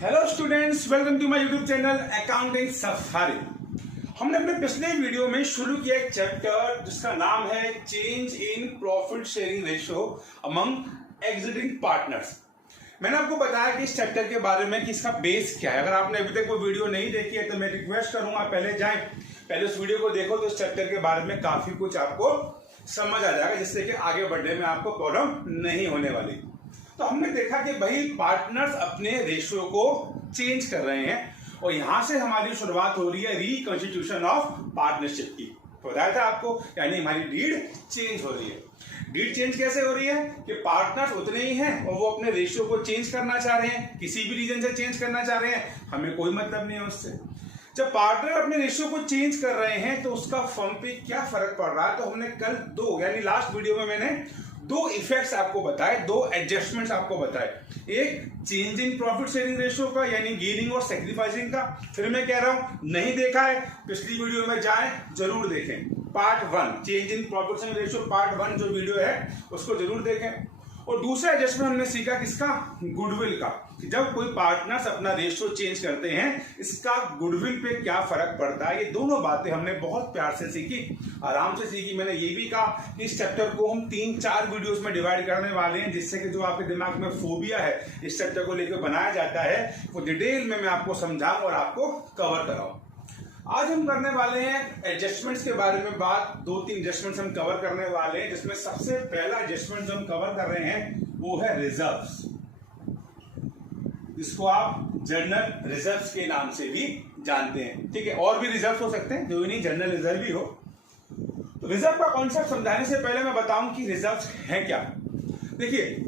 Hello students, welcome to my YouTube channel accounting safari. हमने अपने पिछले वीडियो में शुरू किया एक चैप्टर जिसका नाम है change in profit sharing ratio among exiting partners. मैंने आपको बताया कि इस चैप्टर के बारे में कि इसका बेस क्या है। अगर आपने अभी तक वो वीडियो नहीं देखी है तो मैं रिक्वेस्ट करूंगा पहले जाएं, पहले उस वीडियो को देखो तो इस चैप्टर के बारे में काफी कुछ आपको समझ आ जाएगा, जिससे कि आगे बढ़ने में आपको प्रॉब्लम नहीं होने वाली। तो हमने देखा कि भाई पार्टनर्स अपने रेशियो को चेंज कर रहे हैं और यहां से हमारी शुरुआत हो रही है रिकॉन्स्टिट्यूशन ऑफ पार्टनरशिप की। बताया था आपको, यानी हमारी डीड चेंज हो रही है। डीड चेंज कैसे हो रही है कि पार्टनर्स उतने ही हैं और वो अपने रेशियो को चेंज करना चाह रहे हैं, किसी भी रीजन से चेंज करना चाह रहे हैं, हमें कोई मतलब नहीं है उससे। जब पार्टनर अपने रेशियो को चेंज कर रहे हैं तो उसका फर्म पे क्या फर्क पड़ रहा है। तो हमने कल दो, यानी लास्ट वीडियो में मैंने दो इफेक्ट्स आपको बताए, दो एडजस्टमेंट्स आपको बताए। एक change in profit sharing ratio का, यानी गेनिंग और सैक्रिफाइसिंग का। फिर मैं कह रहा हूं नहीं देखा है पिछली वीडियो में जाएं, जरूर देखें। Part 1 change in profit sharing ratio part 1 जो वीडियो है उसको जरूर देखें। और दूसरा एडजस्टमेंट हमने सीखा किसका, गुडविल का। जब कोई पार्टनर्स अपना रेशियो चेंज करते हैं इसका गुडविल पे क्या फर्क पड़ता है। ये दोनों बातें हमने बहुत प्यार से सीखी, आराम से सीखी। मैंने ये भी कहा कि इस चैप्टर को हम 3-4 वीडियोस में डिवाइड करने वाले हैं, जिससे कि जो आपके दिमाग में फोबिया है इस चैप्टर को लेकर बनाया जाता है वो डिटेल में मैं आपको समझाऊं और आपको कवर कराऊं। आज हम करने वाले हैं एडजस्टमेंट्स के बारे में बात। 2-3 एडजस्टमेंट्स हम कवर करने वाले हैं, जिसमें सबसे पहला एडजस्टमेंट जो हम कवर कर रहे हैं वो है रिजर्व्स, जिसको आप जनरल रिजर्व्स के नाम से भी जानते हैं। ठीक है, और भी रिजर्व हो सकते हैं, जो नहीं जनरल रिजर्व ही हो। तो रिजर्व का कॉन्सेप्ट समझाने से पहले मैं बताऊं कि रिजर्व्स है क्या। देखिए,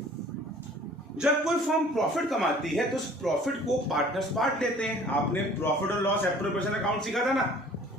जब कोई फर्म प्रॉफिट कमाती है तो उस प्रॉफिट को पार्टनर्स बांट लेते हैं। आपने प्रॉफिट और लॉस एप्रोप्रिएशन अकाउंट सीखा था ना,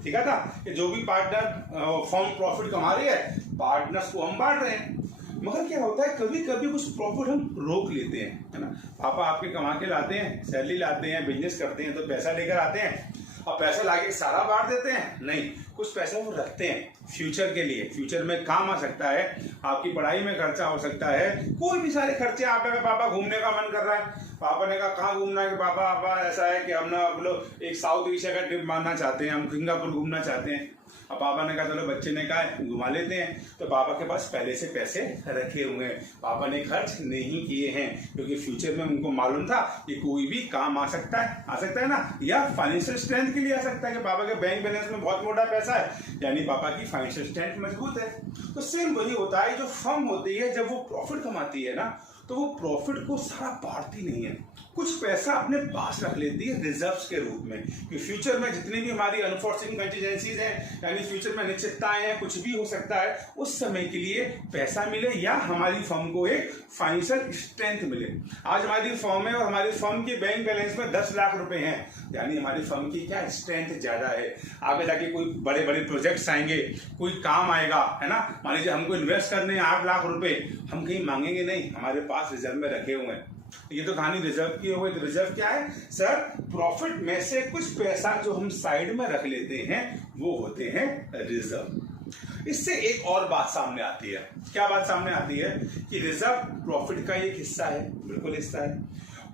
सीखा था कि जो भी पार्टनर फर्म प्रॉफिट कमा रही है पार्टनर्स को हम बांट रहे हैं। मगर क्या होता है, कभी कभी कुछ प्रॉफिट हम रोक लेते हैं, है ना। पापा आपके कमा के लाते हैं, सैलरी लाते हैं, बिजनेस करते हैं तो पैसा लेकर आते हैं और पैसा लाके सारा बांट देते हैं। नहीं, कुछ पैसा वो रखते हैं फ्यूचर के लिए, फ्यूचर में काम आ सकता है, आपकी पढ़ाई में खर्चा हो सकता है, कोई भी सारे खर्चे। आप अगर पापा घूमने का मन कर रहा है, पापा ने कहा कहाँ घूमना है, कि पापा ऐसा है कि हम ना लोग एक साउथ एशिया का ट्रिप मारना चाहते हैं, हम सिंगापुर घूमना चाहते हैं। अब पापा ने कहा चलो बच्चे ने कहा घुमा लेते हैं, तो पापा के पास पहले से पैसे रखे हुए हैं, पापा ने खर्च नहीं किए हैं, क्योंकि फ्यूचर में उनको मालूम था कि कोई भी काम आ सकता है ना, या फाइनेंशियल स्ट्रेंथ के लिए आ सकता है कि पापा के बैंक बैलेंस में बहुत मोटा पैसा है, यानी पापा की फाइनेंशियल स्ट्रेंथ मजबूत है। तो सेम वही होता है, जो फर्म होती है जब वो प्रॉफिट कमाती है ना तो वो प्रॉफिट को सारा बांटती नहीं है, कुछ पैसा अपने पास रख लेती है रिजर्व्स के रूप में, कि फ्यूचर में जितनी भी हमारी अनफॉर्चुनेट कंटीजेंसीज हैं, यानी फ्यूचर में अनिश्चितताएं हैं, कुछ भी हो सकता है, उस समय के लिए पैसा मिले या हमारी फर्म को एक फाइनेंशियल स्ट्रेंथ मिले। आज हमारी फर्म है और हमारी फर्म के बैंक बैलेंस में 10 लाख रुपए हैं, यानी हमारी फर्म की क्या स्ट्रेंथ ज्यादा है। आगे जाके कोई बड़े बड़े प्रोजेक्ट्स आएंगे, कोई काम आएगा, है ना। मान लीजिए हमको इन्वेस्ट करने 8 लाख रुपए, हम कहीं मांगेंगे नहीं, हमारे पास रिजर्व में रखे हुए हैं। ये तो कहानी रिजर्व की हो गई। तो रिजर्व क्या है सर, प्रॉफिट में से कुछ पैसा जो हम साइड में रख लेते हैं वो होते हैं रिजर्व। इससे एक और बात सामने आती है। क्या बात सामने आती है कि रिजर्व प्रॉफिट का एक हिस्सा है, बिल्कुल हिस्सा है।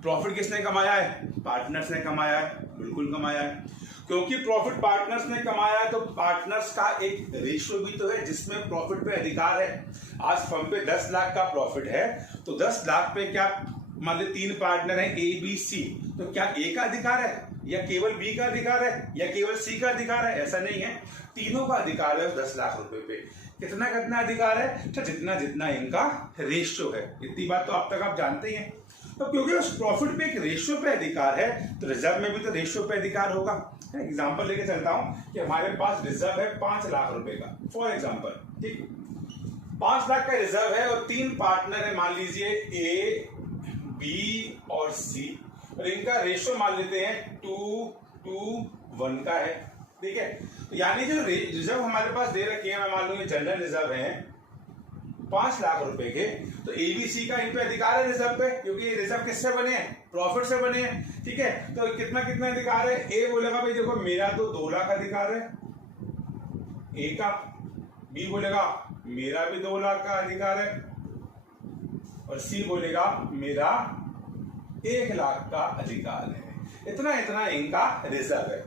प्रॉफिट किसने कमाया है, पार्टनर्स ने कमाया है, बिल्कुल कमाया है। क्योंकि प्रॉफिट पार्टनर्स ने कमाया है तो पार्टनर्स का एक रेशियो भी तो है जिसमें प्रॉफिट पे अधिकार है। आज फर्म पे 10 लाख का प्रॉफिट है तो 10 लाख पे क्या, मान लीजिए 3 पार्टनर हैं ए बी सी, तो क्या ए का अधिकार है या केवल बी का अधिकार है या केवल सी का अधिकार है, ऐसा नहीं है, तीनों का अधिकार है 10 लाख रुपए पे। कितना कितना अधिकार है, तो जितना जितना इनका रेशियो है। इतनी बात तो अब तक आप जानते ही हैं। तो क्योंकि उस प्रॉफिट पे एक रेशियो पे अधिकार है तो रिजर्व में भी तो रेशियो पे अधिकार होगा। एग्जांपल लेके चलता हूं कि हमारे पास रिजर्व है 5 लाख रुपए का, फॉर एग्जांपल, ठीक। 5 लाख का रिजर्व है और 3 पार्टनर है, मान लीजिए ए बी और सी, और इनका रेशियो मान लेते हैं 2:1 का है, ठीक है। यानी जो रिजर्व हमारे पास दे रखे हैं, मैं मान लूँ ये जनरल रिजर्व है 5 लाख रुपए के, तो एबीसी का इन पे अधिकार है रिजर्व पे, क्योंकि ये रिजर्व किससे बने हैं, प्रॉफिट से बने हैं, ठीक है। तो कितना कितना अधिकार है, ए बोलेगा भाई देखो मेरा तो 2 लाख अधिकार है ए का, बी बोलेगा मेरा भी 2 लाख का अधिकार है, और सी बोलेगा मेरा 1 लाख का अधिकार है। इतना इतना इनका रिजर्व है।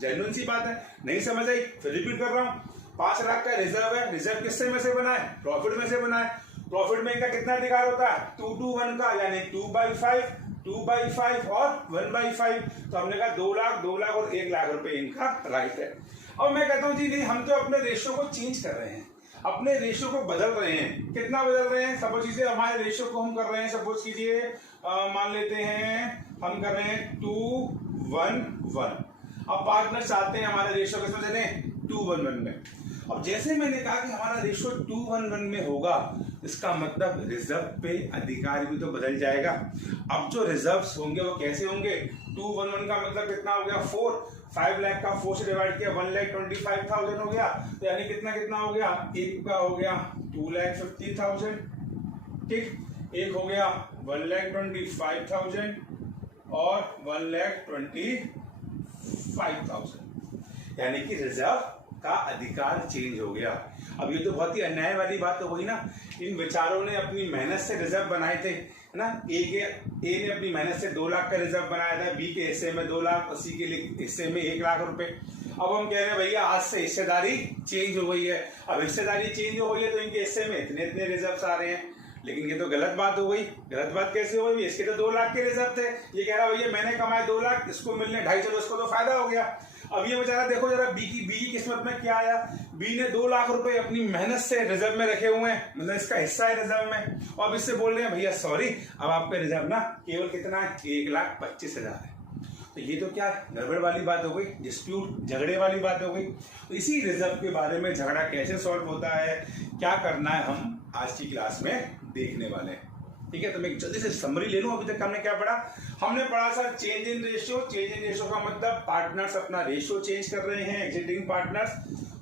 जेन्युइन सी बात है, नहीं समझ आई फिर रिपीट कर रहा हूँ। 5 लाख का रिजर्व है। रिजर्व किससे में से बना है? प्रॉफिट में से बना है। प्रॉफिट में इनका कितना अधिकार होता है? 2 to 1 का, यानी 2/5, 2/5 और 1/5। तो हमने कहा 2 लाख और 1 लाख रुपए इनका राइट है। अब मैं कहता हूँ जी नहीं, हम तो अपने रेशियो को चेंज कर रहे हैं, अपने रेशियो को बदल रहे हैं। कितना बदल रहे हैं? सपोज कीजिए हमारे रेशियो को हम कर रहे हैं, सपोज कीजिए मान लेते हैं हम कर रहे हैं 2:1:1। अब पार्टनर चाहते हैं हमारे रेशियो किसमें देने? 2:1:1 में। अब जैसे मैंने कहा कि हमारा रेशियो 2:1:1 में होगा, इसका मतलब रिजर्व पे अधिकार भी तो बदल जाएगा। अब जो रिजर्व्स होंगे वो कैसे होंगे? 2:1:1 का मतलब कितना हो गया? 4। 5 लाख का 4 से डिवाइड किया 1,25,000 हो गया। तो यानी कितना कितना हो गया? एक का हो गया 2,50,000, ठीक। एक हो गया 1,25,000 और 1,25,000, यानी कि रिजर्व का अधिकार चेंज हो गया। अब ये तो बहुत ही अन्याय वाली बात हो गई ना। इन विचारों ने अपनी मेहनत से रिजर्व बनाए थे, है ना। ए ने अपनी मेहनत से 2 लाख का रिजर्व बनाया था, बी के हिस्से में 2 लाख, सी के हिस्से में 1 लाख रुपए। अब हम कह रहे हैं भैया आज से हिस्सेदारी चेंज हो गई है। अब हिस्सेदारी चेंज हो गई है तो इनके हिस्से में इतने इतने रिजर्व आ रहे हैं। लेकिन ये तो गलत बात हो गई। गलत बात कैसे हो गई? इसके तो 2 लाख के रिजर्व थे, ये कह रहा भैया मैंने कमाए 2 लाख, इसको मिलने 2.5, चलो इसको तो फायदा हो गया। अब ये बेचारा देखो जरा बी की किस्मत में क्या आया। बी ने 2 लाख रुपए अपनी मेहनत से रिजर्व में रखे हुए हैं, मतलब इसका हिस्सा है रिजर्व में। और अब इससे बोल रहे हैं भैया सॉरी, अब आपका रिजर्व ना केवल कितना है? 1,25,000 है। तो ये तो क्या गड़बड़ वाली बात हो गई, डिस्प्यूट, झगड़े वाली बात हो गई। तो इसी रिजर्व के बारे में झगड़ा कैसे सॉल्व होता है, क्या करना है, हम आज की क्लास में देखने वाले हैं। ठीक है, तो मैं जल्दी से समरी ले लूं। अभी तक हमने क्या पढ़ा? हमने पढ़ा sir change in ratio. Change in ratio का मतलब पार्टनर्स अपना रेशियो चेंज कर रहे हैं, एग्जिस्टिंग पार्टनर्स।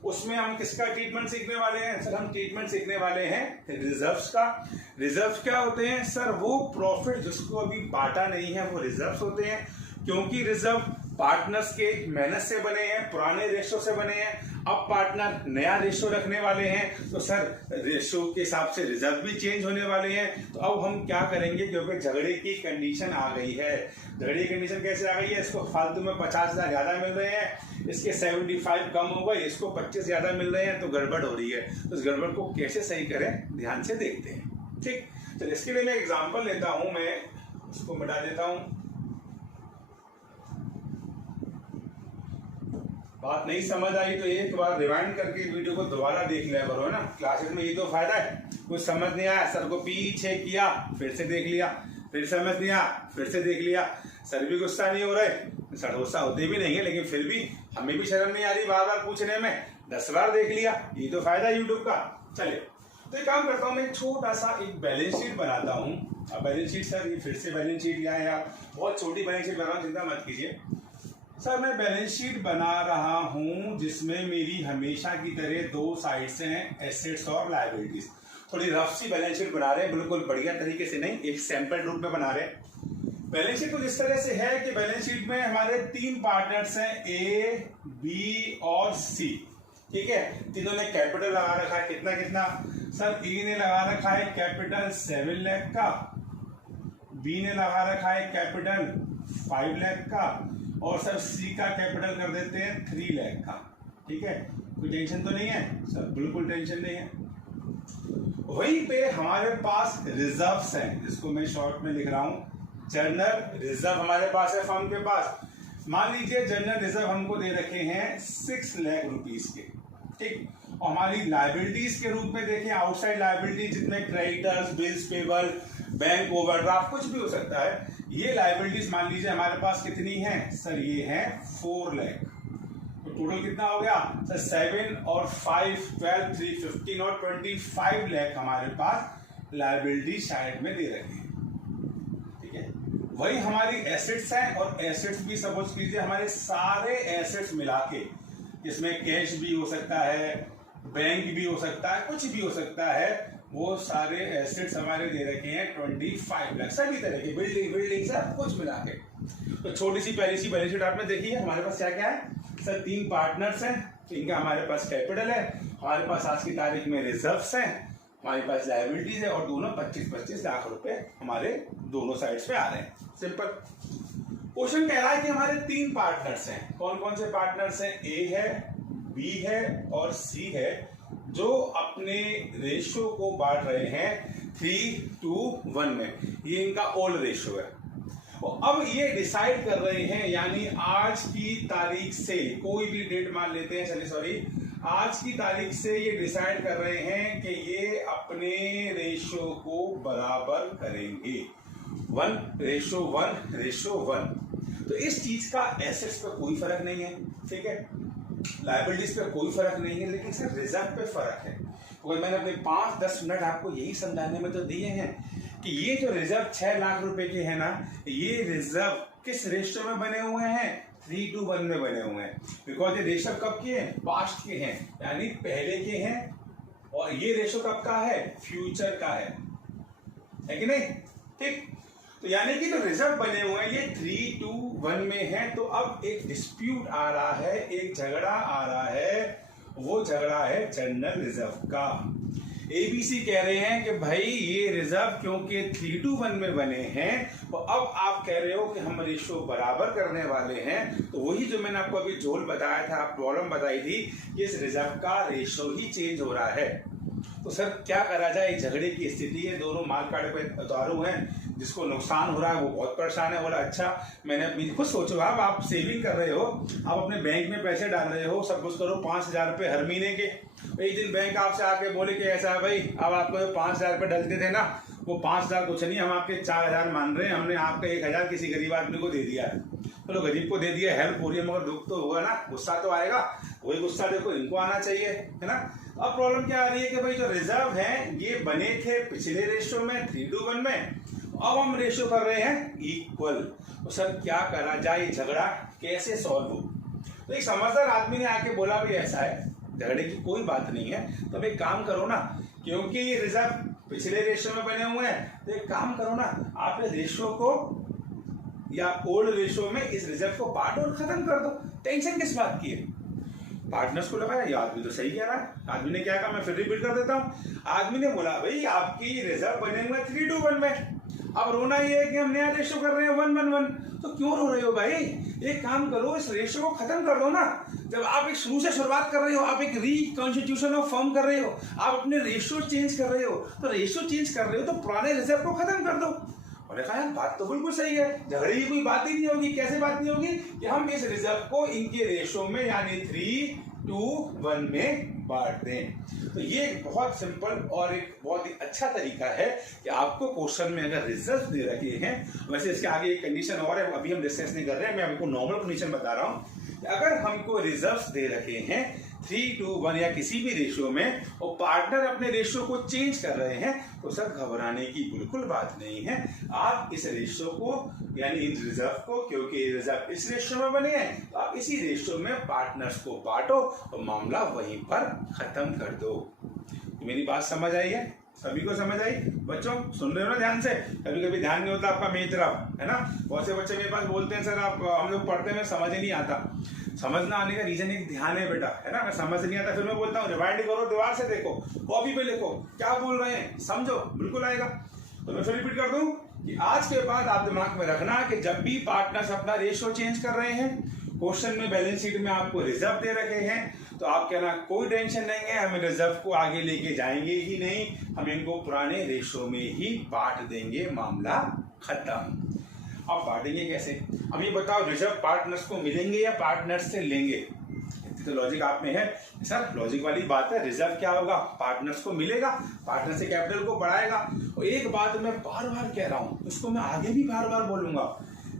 उसमें हम किसका ट्रीटमेंट सीखने वाले हैं? सर हम ट्रीटमेंट सीखने वाले हैं रिजर्व्स का। रिजर्व्स क्या होते हैं? सर वो प्रॉफिट जिसको अभी बांटा नहीं है वो रिजर्व्स होते हैं, क्योंकि रिजर्व पार्टनर्स के मेहनत से बने हैं, पुराने रेशियो से बने हैं। अब पार्टनर नया रेशियो रखने वाले हैं, तो सर रेशियो के हिसाब से रिजर्व भी चेंज होने वाले हैं। तो अब हम क्या करेंगे, क्योंकि झगड़े की कंडीशन आ गई है। झगड़े की कंडीशन कैसे आ गई है? इसको फालतू में 50,000 ज्यादा मिल रहे हैं, इसके 75 कम हो गए, इसको 25 ज्यादा मिल रहे हैं, तो गड़बड़ हो रही है। तो इस गड़बड़ को कैसे सही करें, ध्यान से देखते हैं। ठीक, तो इसके लिए मैं एग्जाम्पल लेता हूं, मैं इसको मिटा देता हूं। बात नहीं समझ आई तो एक बार रिवाइंड करके वीडियो को दोबारा देख लिया करो, है ना। क्लासेस में ये तो फायदा है, कुछ समझ नहीं आया सर को पीछे किया, फिर से देख लिया, फिर समझ नहीं आया, फिर से देख लिया। सर भी गुस्सा नहीं हो रहे, सर गुस्सा होते भी नहीं है, लेकिन फिर भी हमें भी शर्म नहीं आ रही बार बार पूछने में। 10 बार देख लिया, ये तो फायदा है यूट्यूब का। चलिए, तो एक काम करता हूँ, मैं छोटा सा एक बैलेंस शीट बनाता हूँ। अब बैलेंस शीट सर, ये फिर से बैलेंस शीट लिया है आप, बहुत छोटी बैलेंस शीट बना रहा हूँ, चिंता मत कीजिए सर। मैं बैलेंस शीट बना रहा हूं जिसमें मेरी हमेशा की तरह 2 साइड्स हैं, एसेट्स और लायबिलिटीज। थोड़ी रफ सी बैलेंस शीट बना रहे हैं, बिल्कुल बढ़िया तरीके से नहीं, एक सैंपल रूप में बना रहे हैं। बैलेंस शीट कुछ इस तरह से है कि बैलेंस शीट में हमारे 3 पार्टनर्स हैं, ए, बी और सी। ठीक है, तीनों ने कैपिटल लगा रखा है, कितना कितना सर? ए ने लगा रखा है कैपिटल 7 लाख का, बी ने लगा रखा है कैपिटल 5 लाख का, और सर सी का कैपिटल कर देते हैं 3 लाख का। ठीक है, कोई टेंशन तो नहीं है सर? बिल्कुल टेंशन नहीं है। वहीं पे हमारे पास रिजर्व्स हैं, जिसको मैं शॉर्ट में लिख रहा हूं जनरल रिजर्व हमारे पास है फर्म के पास। मान लीजिए जनरल रिजर्व हमको दे रखे हैं 6 लाख रुपीस के। ठीक, और हमारी लायबिलिटीज के रूप में देखें, आउटसाइड लायबिलिटी जितने creditors, bills payable, bank overdraft, कुछ भी हो सकता है। ये लायबिलिटीज मान लीजिए हमारे पास कितनी है सर? ये है 4 लाख। तो टोटल कितना हो गया सर? 7 और 5 12 3 15 और 25 लाख हमारे पास लायबिलिटी साइड में दे रखी है। ठीक है, वही हमारी एसेट्स हैं, और एसेट्स भी सपोज कीजिए हमारे सारे एसेट्स मिला के, इसमें कैश भी हो सकता है, बैंक भी हो सकता है, कुछ भी हो सकता है, वो सारे एसेट्स हमारे दे रखे हैं 25 लाख, सभी तरह के बिल्डिंग सब कुछ मिला के। तो छोटी सी पहली सी बैलेंस शीट आपने देखी है। हमारे पास क्या क्या है सर? 3 पार्टनर्स हैं, इनका हमारे पास कैपिटल है, हमारे पास आज की तारीख में रिजर्व्स हैं, हमारे पास लायबिलिटीज है, और दोनों 25-25 लाख रुपए हमारे दोनों साइड्स पे आ रहे हैं। सिंपल। क्वेश्चन कह रहा है कि हमारे 3 पार्टनर्स हैं। कौन कौन से पार्टनर्स हैं? ए है, बी है और सी है, जो अपने रेशियो को बांट रहे हैं 3:1 में। ये इनका ओल्ड रेशियो है। और अब ये डिसाइड कर रहे हैं, यानी आज की तारीख से, कोई भी डेट मान लेते हैं, चलिए सॉरी, आज की तारीख से ये डिसाइड कर रहे हैं कि ये अपने रेशियो को बराबर करेंगे। 1:1:1। तो इस चीज का एसेट्स पे कोई फर्क नहीं है, ठीक है, लायबिलिटीज पे कोई फर्क नहीं है, लेकिन सर रिजर्व पे फर्क है। तो मैंने अपने 5-10 मिनट आपको यही समझाने में तो दिए हैं कि ये जो रिजर्व 6 लाख रुपए के है ना, ये रिजर्व किस रेशियो में बने हुए हैं? 3:1 में बने हुए हैं। बिकॉज ये रेशियो कब के हैं? पास्ट के हैं, यानी पहले के हैं। और ये रेशियो कब का है? फ्यूचर का है कि नहीं? ठीक। तो यानी कि जो रिजर्व बने हुए हैं ये 3:1 में है। तो अब एक डिस्प्यूट आ रहा है, एक झगड़ा आ रहा है, वो झगड़ा है जनरल रिजर्व का। एबीसी कह रहे हैं कि भाई ये रिजर्व क्योंकि 3:1 में बने हैं, तो अब आप कह रहे हो कि हम रेशियो बराबर करने वाले हैं। तो वही जो मैंने आपको अभी झोल बताया था, प्रॉब्लम बताई थी, कि इस रिजर्व का रेशियो ही चेंज हो रहा है। तो सर क्या करा जाए? झगड़े की स्थिति है, दोनों मार्केट पे उतारू हैं, जिसको नुकसान हो रहा है वो बहुत परेशान है। बोला अच्छा, मैंने खुद सोचो, आप सेविंग कर रहे हो, आप अपने बैंक में पैसे डाल रहे हो, सब कुछ करो, 5,000 रुपये हर महीने के। एक दिन बैंक आपसे आके बोले कि ऐसा है भाई, अब आपको 5,000 रुपये डलते थे ना, वो 5,000 कुछ नहीं, हम आपके 4,000 मान रहे हैं, हमने आपका 1,000 किसी गरीब आदमी को दे दिया है। चलो गरीब को दे दिया, हेल्प हो रही है, मगर दुख तो होगा ना, गुस्सा तो आएगा। वही गुस्सा देखो इनको आना चाहिए, है ना। अब प्रॉब्लम क्या आ रही है कि भाई जो रिजर्व है ये बने थे पिछले रेशियो में 3:1 में, अब हम रेशियो कर रहे हैं इक्वल। तो सर क्या करा जाए? झगड़ा कैसे सॉल्व हो? तो एक समझदार आदमी ने आके बोला भी ऐसा है, झगड़े की कोई बात नहीं है, तो अब एक काम करो ना, क्योंकि ये रिजर्व पिछले रेशियो में बने हुए हैं, तो एक काम करो ना, आप इस रेशियो को या ओल्ड रेशियो में इस रिजर्व को बांटो और खत्म कर दो। टेंशन किस बात की है? पार्टनर्स को लगा ये आदमी तो सही कह रहा है। आदमी ने क्या कहा, मैं फिर रिपीट कर देता हूं। आदमी ने बोला भाई आपकी रिजर्व बने हुए 3:1 में, अब रोना ये है कि हम नया रेशियो कर रहे हैं 1:1। तो क्यों रो रहे हो भाई? एक काम करो, इस रेशियो को खत्म कर दो ना। जब आप एक शुरू से शुरुआत कर रहे हो, आप एक रिकॉन्स्टिट्यूशन ऑफ फर्म कर रहे हो, आप अपने रेशियो चेंज कर रहे हो, तो रेशियो चेंज कर रहे हो तो पुराने रिजर्व को खत्म कर दो। उन्होंने कहा यार बात तो बिल्कुल सही है, झगड़े की कोई बात ही नहीं होगी। कैसे बात नहीं होगी? कि हम इस रिजर्व को इनके रेशियो में यानी 3:1 में बांट दें। तो ये एक बहुत सिंपल और एक बहुत ही अच्छा तरीका है कि आपको क्वेश्चन में अगर रिजल्ट दे रखे हैं, वैसे इसके आगे एक कंडीशन और है, अभी हम डिस्कस नहीं कर रहे हैं, मैं आपको नॉर्मल कंडीशन बता रहा हूं। अगर हमको रिजर्व्स दे रखे हैं 3:1 या किसी भी रेशियो में और पार्टनर अपने रेशियो को चेंज कर रहे हैं, तो सर घबराने की बिल्कुल बात नहीं है। आप इस रेशियो को यानी इन रिजर्व को, क्योंकि रिजर्व इस रेशियो में बने हैं, तो आप इसी रेशियो में पार्टनर्स को बांटो और मामला वहीं पर खत्म कर दो। मेरी बात समझ आई है? सभी को समझ आई? बच्चों सुन रहे हो ना ध्यान से? कभी कभी ध्यान नहीं होता आपका मेरी तरफ, है ना। बहुत से बच्चे मेरे पास बोलते हैं सर आप हम लोग पढ़ते में समझ ही नहीं आता। समझ ना आने का रीजन एक ध्यान है बेटा, है ना। अगर समझ नहीं आता फिर मैं बोलता हूँ रिवाइंड करो, दीवार से देखो, कॉपी पे लिखो, क्या बोल रहे हैं समझो, बिल्कुल आएगा। तो मैं फिर रिपीट कर दूं कि आज के बाद आप दिमाग में रखना कि जब भी पार्टनर्स अपना रेशियो चेंज कर रहे हैं, क्वेश्चन में बैलेंस शीट में आपको रिजर्व दे रखे हैं, तो आप कहना कोई टेंशन नहीं है, हम रिजर्व को आगे लेके जाएंगे ही नहीं, हम इनको पुराने रेशियो में ही बांट देंगे, मामला खत्म। अब बांटेंगे कैसे? अब ये बताओ, रिजर्व पार्टनर्स को मिलेंगे या पार्टनर्स से लेंगे? तो लॉजिक आप में है सर, लॉजिक वाली बात है। रिजर्व क्या होगा? पार्टनर्स को मिलेगा, पार्टनर से कैपिटल को बढ़ाएगा। और एक बात मैं बार बार कह रहा हूं, इसको मैं आगे भी बार बार बोलूंगा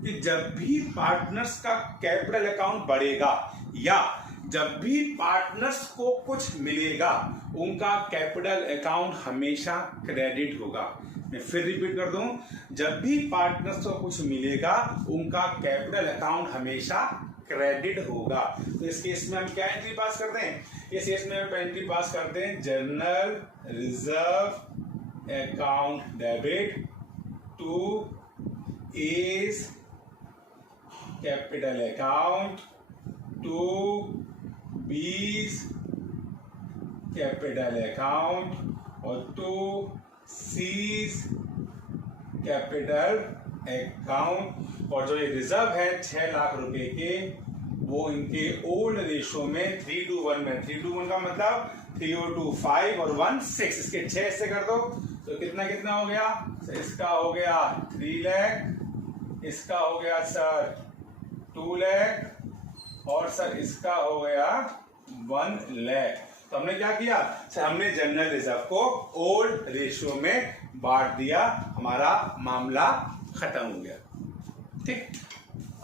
कि जब भी पार्टनर्स का कैपिटल अकाउंट बढ़ेगा या जब भी पार्टनर्स को कुछ मिलेगा, उनका कैपिटल अकाउंट हमेशा क्रेडिट होगा। मैं फिर रिपीट कर दूं, जब भी पार्टनर्स को कुछ मिलेगा, उनका कैपिटल अकाउंट हमेशा क्रेडिट होगा। तो इस केस में हम क्या एंट्री पास करते हैं? इस केस में हम एंट्री पास करते हैं general reserve account debit to A's capital account to B's capital account और टू सीज कैपिटल अकाउंट, और जो ये रिजर्व है 6 लाख रुपए के, वो इनके ओल्ड रेशो में 3:1 में, 3:1 का मतलब 3:5 और 1 6, इसके 6 से कर दो तो कितना कितना हो गया, तो इसका हो गया 3 लाख, इसका हो गया सर 2 लाख, और सर इसका हो गया 1 लाख। तो हमने क्या किया सर, हमने जनरल रिजर्व को ओल्ड रेशियो में बांट दिया, हमारा मामला खत्म हो गया। ठीक,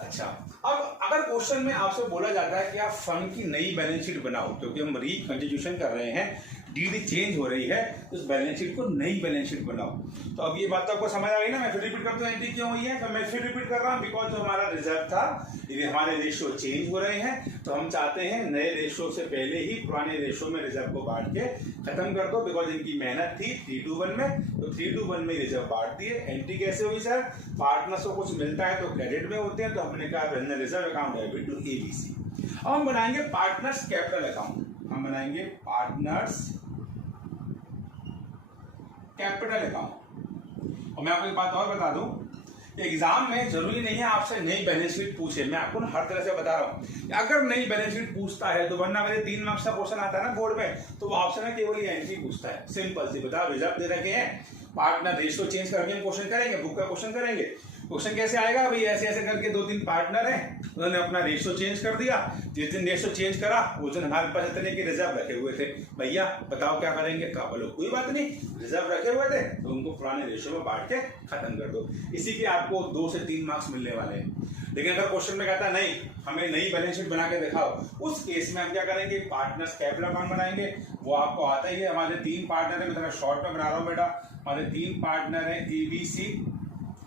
अच्छा, अब अगर क्वेश्चन में आपसे बोला जाता है कि आप फर्म की नई बैलेंस शीट बनाओ, क्योंकि हम रिकंस्टिट्यूशन कर रहे हैं, डीडी चेंज हो रही है, तो उस बैलेंस शीट को नई बैलेंस शीट बनाओ। तो अब ये बात तो आपको समझ आ गई ना, मैं फिर रिपीट करता हूँ एंट्री क्यों हुई है, तो मैं फिर रिपीट कर रहा हूँ, बिकॉज जो हमारा रिजर्व था, यदि हमारे रेशियो चेंज हो रहे हैं तो हम चाहते हैं नए रेशियो से पहले ही पुराने रेशियो में रिजर्व को बांट के खत्म कर दो, बिकॉज इनकी मेहनत थी 3:1 में, तो 3:1 में रिजर्व बांट दिए। एंट्री कैसे हुई सर, पार्टनर्स को कुछ मिलता है तो क्रेडिट में होते हैं, तो हमने कहा general reserve account debit to ABC. अब हम बनाएंगे पार्टनर्स कैपिटल अकाउंट, हम बनाएंगे पार्टनर्स कैपिटल अकाउंट। और मैं आपको एक बात और बता दूं, एग्जाम में जरूरी नहीं है आपसे नई बैलेंस शीट पूछे, मैं आपको हर तरह से बता रहा हूं, अगर नई बैलेंस शीट पूछता है तो, वरना मेरे 3 मार्क्स का क्वेश्चन आता है ना बोर्ड में, तो वो आपसे ना केवल ये एंट्री पूछता है, सिंपल सी, बताओ रिजर्व दे रखे हैं, पार्टनर रेशियो चेंज करके क्वेश्चन करेंगे, बुक का क्वेश्चन करेंगे। क्वेश्चन कैसे आएगा भाई, ऐसे ऐसे करके 2-3 पार्टनर हैं, उन्होंने अपना रेशियो चेंज कर दिया, जिस दिन रेशियो चेंज करा उस दिन हमारे पास इतने के रिजर्व रखे हुए थे, भैया बताओ क्या करेंगे, का बोलो कोई बात नहीं, रिजर्व रखे हुए थे तो उनको पुराने रेशियो में बांट के खत्म कर दो। इसी के आपको 2 से 3 मार्क्स मिलने वाले हैं। लेकिन अगर क्वेश्चन में कहता नहीं हमें नई बैलेंस शीट बना के दिखाओ, उस केस में हम क्या करेंगे, पार्टनर्स कैपिटल अकाउंट बनाएंगे। वो आपको आता ही है, हमारे 3 पार्टनर है, मैं शॉर्ट में बना रहा हूँ बेटा, हमारे 3 पार्टनर है ABC,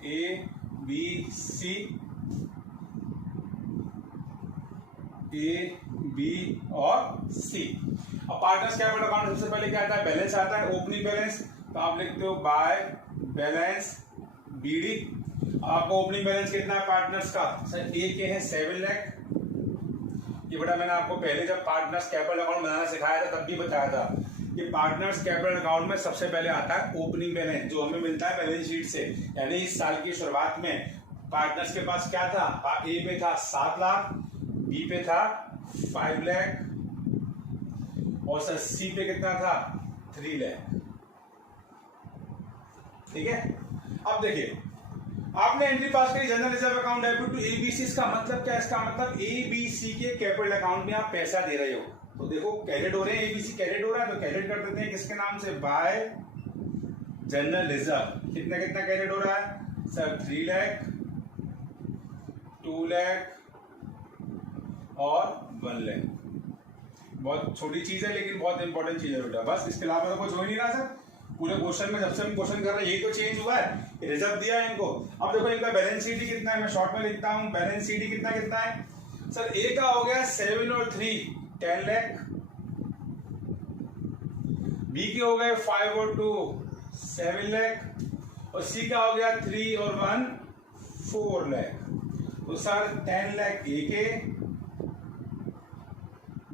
A, B और C। अब पार्टनर्स कैपिटल अकाउंट सबसे पहले क्या आता है, बैलेंस आता है, ओपनिंग बैलेंस, तो आप लिखते हो बाय बैलेंस BD। आपको ओपनिंग बैलेंस कितना है पार्टनर्स का, सर A के हैं 7 लाख। ये बेटा मैंने आपको पहले जब पार्टनर्स कैपिटल अकाउंट बनाना सिखाया था तब भी बताया था कि पार्टनर्स कैपिटल अकाउंट में सबसे पहले आता है ओपनिंग बैलेंस, जो हमें मिलता है बैलेंस शीट से, यानी इस साल की शुरुआत में पार्टनर्स के पास क्या था, A पे था 7 लाख, B पे था 5 लाख, और सर C पे कितना था 3 लाख। ठीक है, अब देखिए आपने एंट्री पास करी, general reserve account debit to ABC। इसका मतलब क्या है, इसका मतलब ABC के कैपिटल अकाउंट में आप पैसा दे रहे हो, तो देखो क्रेडिट हो रहे हैं, ABC क्रेडिट हो रहा है तो क्रेडिट कर देते हैं किसके नाम से, बाय जनरल रिजर्व। कितना कितना क्रेडिट हो रहा है सर, 3 लाख, 2 लाख और 1 लाख। बहुत छोटी चीज है लेकिन बहुत इंपॉर्टेंट चीज है बेटा, बस इसके अलावा तो कुछ हो ही नहीं रहा सर। पूरे क्वेश्चन में जब से हम क्वेश्चन कर रहे हैं यही तो चेंज हुआ है, रिजर्व दिया है इनको। अब देखो इनका बैलेंस शीट कितना है, मैं शॉर्ट में लिखता हूं, बैलेंस शीट कितना कितना है सर, A का हो गया 7 और 3 10 लाख, B के हो गए 5 और 2 7 लाख, और C का हो गया 3 और 1 4 लाख। तो सर 10 लाख A के,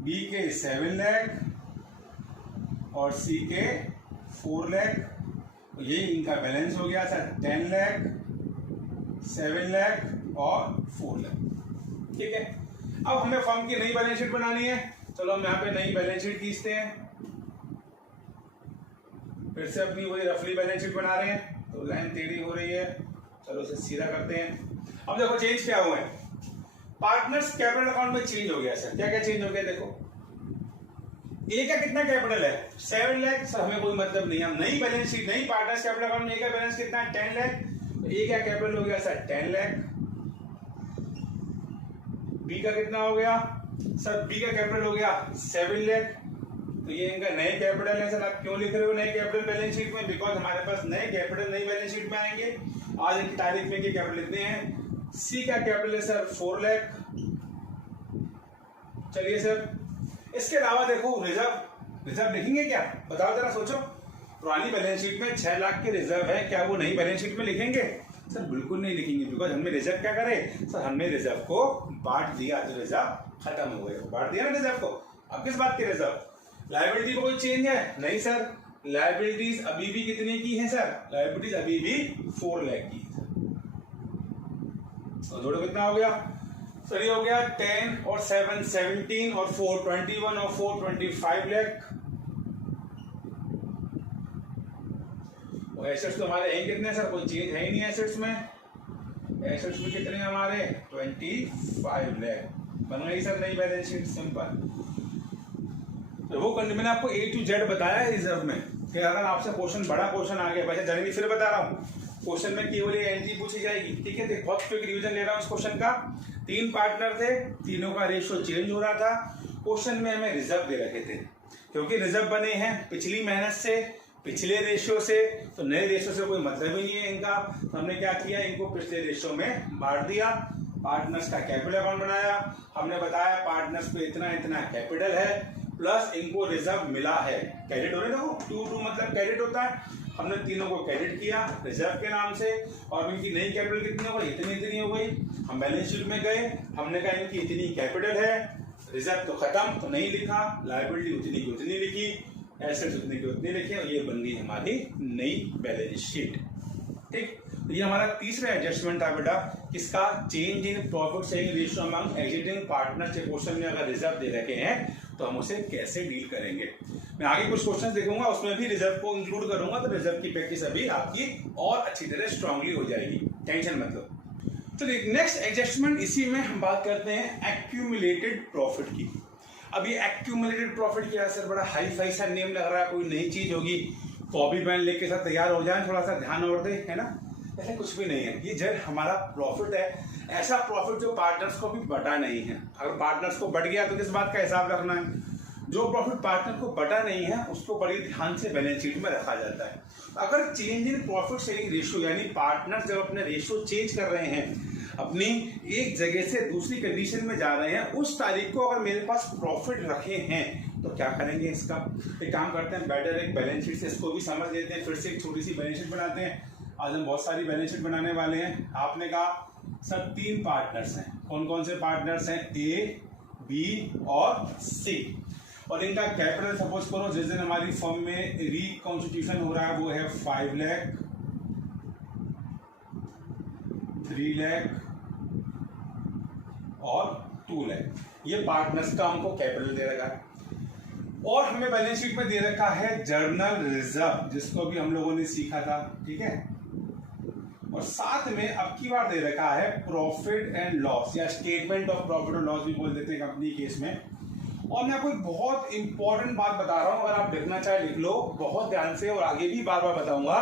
B के 7 लाख और C के 4 लाख, ये इनका बैलेंस हो गया सर 10 लाख, 7 लाख और 4 लाख। ठीक है, अब हमें फर्म की नई बैलेंस शीट बनानी है, चलो हम यहाँ पे नई बैलेंस शीट खींचते हैं, फिर से अपनी वही रफली बैलेंस शीट बना रहे हैं, तो लाइन टेढ़ी हो रही है, चलो इसे सीधा करते हैं। अब देखो चेंज क्या हुआ है, पार्टनर्स कैपिटल अकाउंट में चेंज हो गया सर, क्या क्या चेंज हो गया, देखो A का कितना कैपिटल है 7 लाख, सर हमें कोई मतलब नहीं, हम नई बैलेंस शीट, नई पार्टनर्स कैपिटल अकाउंट में A का बैलेंस कितना है 10 लाख, तो A का कैपिटल हो गया सर 10 लाख। B का कितना हो गया सर, B का कैपिटल हो गया 7 लाख, तो ये इनका नए कैपिटल है सर। आप क्यों लिख रहे हो नए कैपिटल बैलेंस शीट में, बिकॉज हमारे पास नए कैपिटल नई बैलेंस शीट में आएंगे। आज की तारीख में कैपिटल लिखते हैं, C का कैपिटल है सर 4 लाख। चलिए सर, इसके अलावा देखो रिजर्व लिखेंगे क्या, बताओ जरा सोचो, पुरानी बैलेंस शीट में 6 लाख के रिजर्व है, क्या वो नई बैलेंस शीट में लिखेंगे सर, बिल्कुल नहीं लिखेंगे, बिकॉज हमने रिजर्व क्या करे सर, हमने रिजर्व को बांट दिया, तो रिजर्व खत्म हो गया, बांट दिया ना रिजर्व को। अब किस बात की रिजर्व, लायबिलिटी को कोई चेंज है नहीं सर, लायबिलिटीज अभी भी कितने की है सर, लायबिलिटीज अभी भी 4 लाख की है। और जोड़ो कितना हो गया सर, ये हो गया 10 और 7 17 और 4 21 और 4 25 लाख। और एसेट्स तो हमारे हैं कितने सर, कोई चेंज है ही नहीं एसेट्स में। एसेट्स में कितने हमारे 25 लाख। बन गई सर नई बैलेंस शीट, सिंपल। तो वो मैंने आपको A to Z बताया है रिजर्व में कि अगर आपसे क्वेश्चन बड़ा क्वेश्चन आ गया, वैसे जनरली फिर बता रहा हूँ क्वेश्चन में केवल ये एंट्री पूछी जाएगी, ठीक है। बहुत क्विक रिवीजन ले रहा हूँ इस क्वेश्चन का। 3 पार्टनर थे, तीनों का रेशियो चेंज हो रहा था। क्वेश्चन में हमें रिजर्व दे रखे थे, क्योंकि रिजर्व बने हैं पिछली मेहनत से, पिछले रेशियो से, तो नए रेशियो से कोई मतलब ही नहीं है इनका। तो हमने क्या किया, इनको पिछले रेशियो में बांट दिया। पार्टनर्स का कैपिटल अकाउंट बनाया, हमने बताया पार्टनर्स पे इतना इतना कैपिटल है, प्लस इनको रिजर्व मिला है, क्रेडिट हो रहे देखो, 2 मतलब क्रेडिट होता है। हमने तीनों को क्रेडिट किया रिजर्व के नाम से, और इनकी नई कैपिटल कितनी हो गई, इतनी हो गई। हम बैलेंस शीट में गए, हमने कहा इनकी इतनी कैपिटल है, रिजर्व तो खत्म तो नहीं लिखा, लायबिलिटी उतनी की उतनी लिखी, एसेट्स उतनी की उतनी लिखी, और ये बन गई हमारी नई बैलेंस शीट, ठीक। तो ये हमारा तीसरा एडजस्टमेंट था बेटा, किसका, change in profit sharing ratio among existing partners के क्वेश्चन में अगर रिजर्व दे रखे हैं तो हम उसे कैसे डील करेंगे। मैं आगे कुछ क्वेश्चन देखूंगा, उसमें भी रिजर्व को इंक्लूड करूंगा, तो रिजर्व की प्रैक्टिस अभी आपकी और अच्छी तरह स्ट्रांगली हो जाएगी, टेंशन मत लो। तो नेक्स्ट एडजस्टमेंट, इसी में हम बात करते हैं एक्यूमुलेटेड प्रॉफिट की। अब ये एक्यूमुलेटेड प्रॉफिट क्या है सर, बड़ा हाई फाई सा नेम लग रहा है, कोई नई चीज होगी, कॉपी पेन लेके साथ तैयार हो जाए, थोड़ा सा ध्यान और दे, है ना। ऐसा कुछ भी नहीं है, ये जब हमारा प्रॉफिट है, ऐसा प्रॉफिट जो पार्टनर्स को भी बटा नहीं है। अगर पार्टनर्स को बढ़ गया तो किस बात का हिसाब रखना है, जो प्रॉफिट पार्टनर को बटा नहीं है उसको बड़ी ध्यान से बैलेंस शीट में रखा जाता है। अगर change in profit sharing ratio, यानी पार्टनर्स जब अपने रेशियो चेंज कर रहे हैं, अपनी एक जगह से दूसरी कंडीशन में जा रहे हैं, उस तारीख को अगर मेरे पास प्रॉफिट रखे हैं तो क्या करेंगे, इसका एक काम करते हैं, बेटर एक बैलेंस शीट से इसको भी समझ लेते हैं, फिर से एक छोटी सी बैलेंस शीट बनाते हैं। आज हम बहुत सारी बैलेंस शीट बनाने वाले हैं। आपने कहा सर 3 पार्टनर्स हैं, कौन कौन से पार्टनर्स हैं, A, B और C, और इनका कैपिटल सपोज करो जिस दिन हमारी फर्म में रिकॉन्स्टिट्यूशन हो रहा है वो है 5 लाख, 3 लाख और 2 लाख। ये पार्टनर्स का हमको कैपिटल दे रखा है, और हमें बैलेंस शीट में दे रखा है जर्नल रिजर्व, जिसको भी हम लोगों ने सीखा था, ठीक है। और साथ में अब की बार दे रखा है प्रॉफिट एंड लॉस, या स्टेटमेंट ऑफ प्रॉफिट और लॉस भी बोल देते हैं कंपनी केस में। और मैं आपको बहुत इंपॉर्टेंट बात बता रहा हूं, अगर आप लिखना चाहे लिख लो बहुत ध्यान से, और आगे भी बार बार बताऊंगा।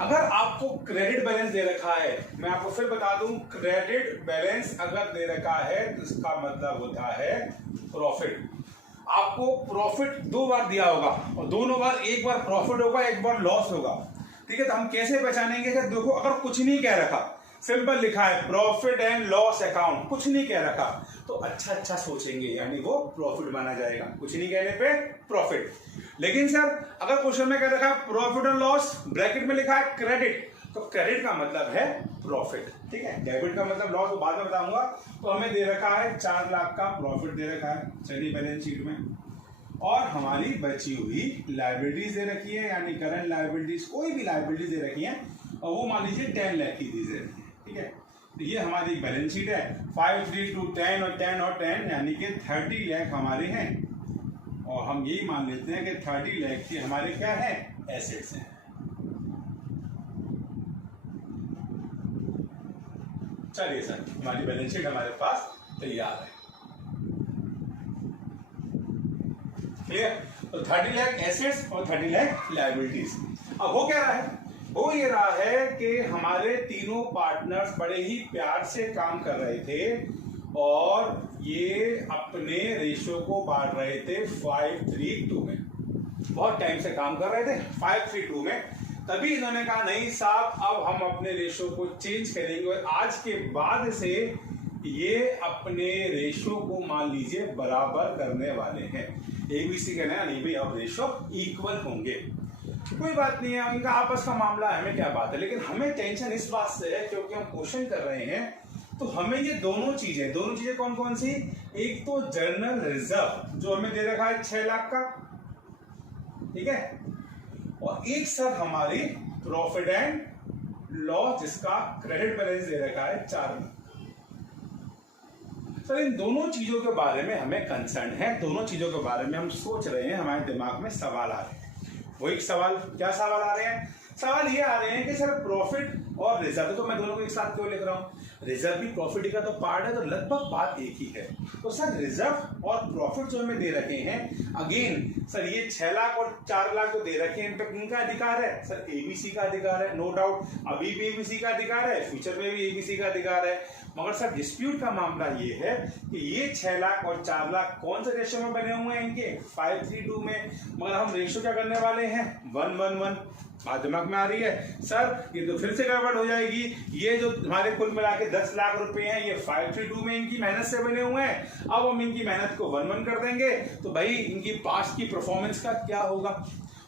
अगर आपको क्रेडिट बैलेंस दे रखा है, मैं आपको फिर बता दूं, क्रेडिट बैलेंस अगर दे रखा है तो इसका मतलब होता है प्रॉफिट। आपको प्रॉफिट 2 बार दिया होगा, और दोनों बार, एक बार प्रॉफिट होगा एक बार लॉस होगा, ठीक है। तो हम कैसे पहचानेंगे, देखो अगर कुछ नहीं कह रखा, सिंपल लिखा है प्रॉफिट एंड लॉस अकाउंट, कुछ नहीं कह रखा, तो अच्छा सोचेंगे, यानी वो प्रॉफिट माना जाएगा, कुछ नहीं कहने पे प्रॉफिट। लेकिन सर अगर क्वेश्चन में कह रखा है प्रॉफिट एंड लॉस, ब्रैकेट में लिखा है क्रेडिट, तो क्रेडिट का मतलब है प्रॉफिट, ठीक है। डेबिट का मतलब लॉस, बाद में बताऊंगा। तो हमें दे रखा है 4 लाख का प्रॉफिट दे रखा है, चलिए बैलेंस शीट में, और हमारी बची हुई लायबिलिटीज दे रखी है, यानी करंट लायबिलिटीज, कोई भी लायबिलिटीज दे रखी है, और वो मान लीजिए 10 लाख की दे रखी है, ठीक है। तो ये हमारी बैलेंस शीट है, 5, 3, 2, 10 और 10 और 10, यानी कि 30 लाख हमारे हैं, और हम यही मान लेते हैं कि 30 लाख के हमारे क्या है, एसेट्स हैं। चलिए सर, हमारी बैलेंस शीट हमारे पास तैयार है, क्लियर। तो 30 लाख एसेट्स और 30 लाख लायबिलिटीज। अब हो क्या रहा है, हो ये रहा है कि हमारे तीनों पार्टनर्स बड़े ही प्यार से काम कर रहे थे, और ये अपने रेशियो को बांट रहे थे 5-3-2 में, बहुत टाइम से काम कर रहे थे 5-3-2 में। तभी इन्होंने कहा नहीं साहब, अब हम अपने रेशियो को चेंज करेंगे, और आज के बाद से ये अपने रेशियो को मान लीजिए बराबर करने वाले हैं। ABC कहना है नहीं भाई, अब रेशियो इक्वल होंगे, कोई बात नहीं है, उनका आपस का मामला है, हमें क्या बात है। लेकिन हमें टेंशन इस बात से है क्योंकि हम क्वेश्चन कर रहे हैं, तो हमें ये दोनों चीजें कौन कौन सी, एक तो जर्नल रिजर्व जो हमें दे रखा है 6 लाख का, ठीक है, और एक सर हमारी प्रॉफिट एंड लॉस जिसका क्रेडिट बैलेंस दे रखा है 4 लाख। सर इन दोनों चीजों के बारे में हमें कंसर्न है, दोनों चीजों के बारे में हम सोच रहे हैं, हमारे दिमाग में सवाल आ रहे हैं। वही सवाल, क्या सवाल आ रहे हैं? सवाल ये आ रहे हैं कि सर प्रॉफिट और रिजर्व, तो मैं दोनों को एक साथ क्यों लिख रहा हूँ? रिजर्व भी प्रॉफिट का तो पार्ट है, तो लगभग बात एक ही है। तो सर रिजर्व और प्रॉफिट जो हमें दे रखे हैं, अगेन सर ये 6 लाख और 4 लाख जो दे रखे हैं, इन पे किनका अधिकार है? सर एबीसी का अधिकार है, नो डाउट। अभी भी एबीसी का अधिकार है, फ्यूचर में भी एबीसी का अधिकार है। मगर सर डिस्प्यूट का मामला ये है कि ये 6 लाख और 4 लाख कौन से रेशो में बने हुए हैं? इनके 5:3:2 में। मगर हम रेशो क्या करने वाले हैं? 1:1:1। बात दिमाग में आ रही है? सर ये तो फिर से गड़बड़ हो जाएगी। ये जो हमारे कुल मिला के 10 लाख रुपए हैं, ये 5:3:2 में इनकी मेहनत से बने हुए हैं। अब हम इनकी मेहनत को 1:1 कर देंगे, तो भाई इनकी पास्ट की परफॉर्मेंस का क्या होगा?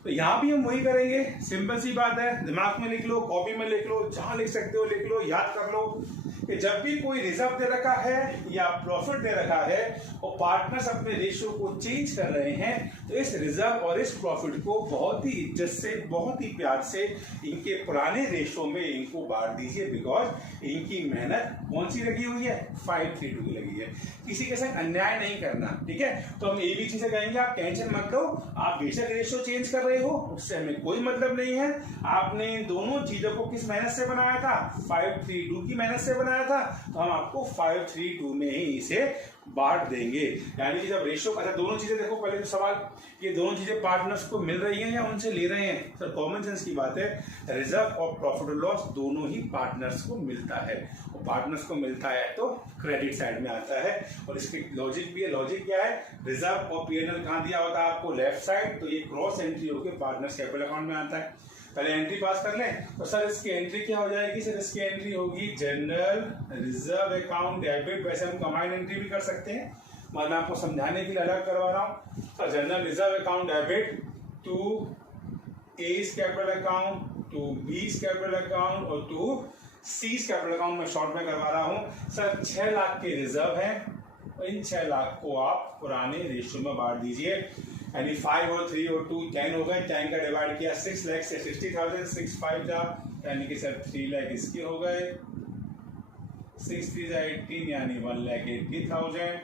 तो यहाँ भी हम वही करेंगे। सिंपल सी बात है, दिमाग में लिख लो, कॉपी में लिख लो, जहां लिख सकते हो लिख लो, याद कर लो कि जब भी कोई रिजर्व दे रखा है या प्रॉफिट दे रखा है और पार्टनर्स अपने रेशियो को चेंज कर रहे हैं, तो इस रिजर्व और इस प्रॉफिट को बहुत ही इज्जत से, बहुत ही प्यार से इनके पुराने रेशियो में इनको बांट दीजिए। बिकॉज इनकी मेहनत कौन सी लगी हुई है? 5:3:2 की लगी है। किसी के साथ अन्याय नहीं करना, ठीक है? तो हम एबीसी से कहेंगे आप टेंशन मत लो, आप बेशक रेशियो चेंज कर रहे हो, उससे हमें कोई मतलब नहीं है। आपने दोनों चीजों को किस मेहनत से बनाया था? 5:3:2 की मेहनत से बनाया था, तो हम आपको 5:3:2 में ही इसे बांट देंगे। यानी कि जब रेशियो, अच्छा दोनों चीजें देखो, पहले तो सवाल, ये दोनों चीजें पार्टनर्स को मिल रही हैं या उनसे ले रहे हैं? सर कॉमन सेंस की बात है, रिजर्व और प्रॉफिट और लॉस दोनों ही पार्टनर्स को मिलता है, और पार्टनर्स को मिलता है तो क्रेडिट साइड में आता है। और इसकी लॉजिक भी है। लॉजिक क्या है? रिजर्व और पीएनएल कहां दिया होता है आपको? लेफ्ट साइड, तो ये क्रॉस एंट्री होकर पार्टनर्स कैपिटल अकाउंट में आता है। पहले एंट्री पास कर लें, तो सर इसकी एंट्री क्या हो जाएगी? सर इसकी एंट्री होगी जनरल रिजर्व अकाउंट डेबिट। वैसे हम कंबाइंड एंट्री भी कर सकते हैं, मगर मैं आपको समझाने के लिए अलग करवा रहा हूं। Sir general reserve account debit to A's capital account, to B's capital account और टू सी's कैपिटल अकाउंट में शॉर्ट में करवा रहा हूं। सर 6 लाख के रिजर्व हैं, और इन 6 लाख को आप पुराने रेशियो में बांट दीजिए। यानी 5 और 3 और 2 10 हो गए, 10 का डिवाइड किया 6 लाख से 60,000, 6 5 जा, यानी कि सर 3 लाख इसके हो गए, 6 3 जा 18, यानी 1,80,000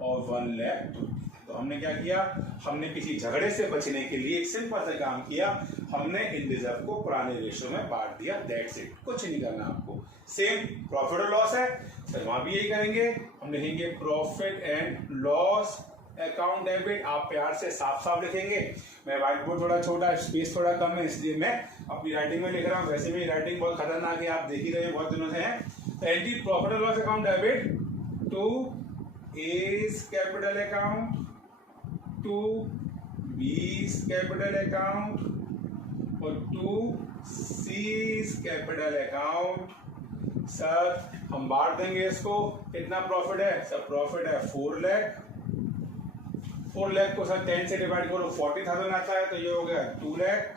और 1,20,000। तो हमने क्या किया? हमने किसी झगड़े से बचने के लिए एक सिंपल सा काम किया, हमने इन रिजर्व को पुराने रेशियो में बांट दिया। दैट्स इट, कुछ नहीं करना आपको। सेम प्रॉफिट और लॉस है, सर वहां भी यही करेंगे। हम लिखेंगे profit and loss account debit. आप प्यार से साफ साफ लिखेंगे। मैं व्हाइट बोर्ड थोड़ा छोटा, स्पेस थोड़ा कम है, इसलिए मैं अपनी राइटिंग में लिख रहा हूँ। वैसे भी राइटिंग बहुत खतरनाक है, आप देख ही रहे हैं, बहुत दिनों से है। एंट्री प्रॉफिट और loss account debit to A's capital account, to B's capital account और to C's capital account. Sir हम बांट देंगे इसको। कितना प्रॉफिट है? सर प्रॉफिट है 4 लाख। 4 लाख को सर 10 से डिवाइड करो, 40,000 आता है, तो ये हो गया 2 लाख।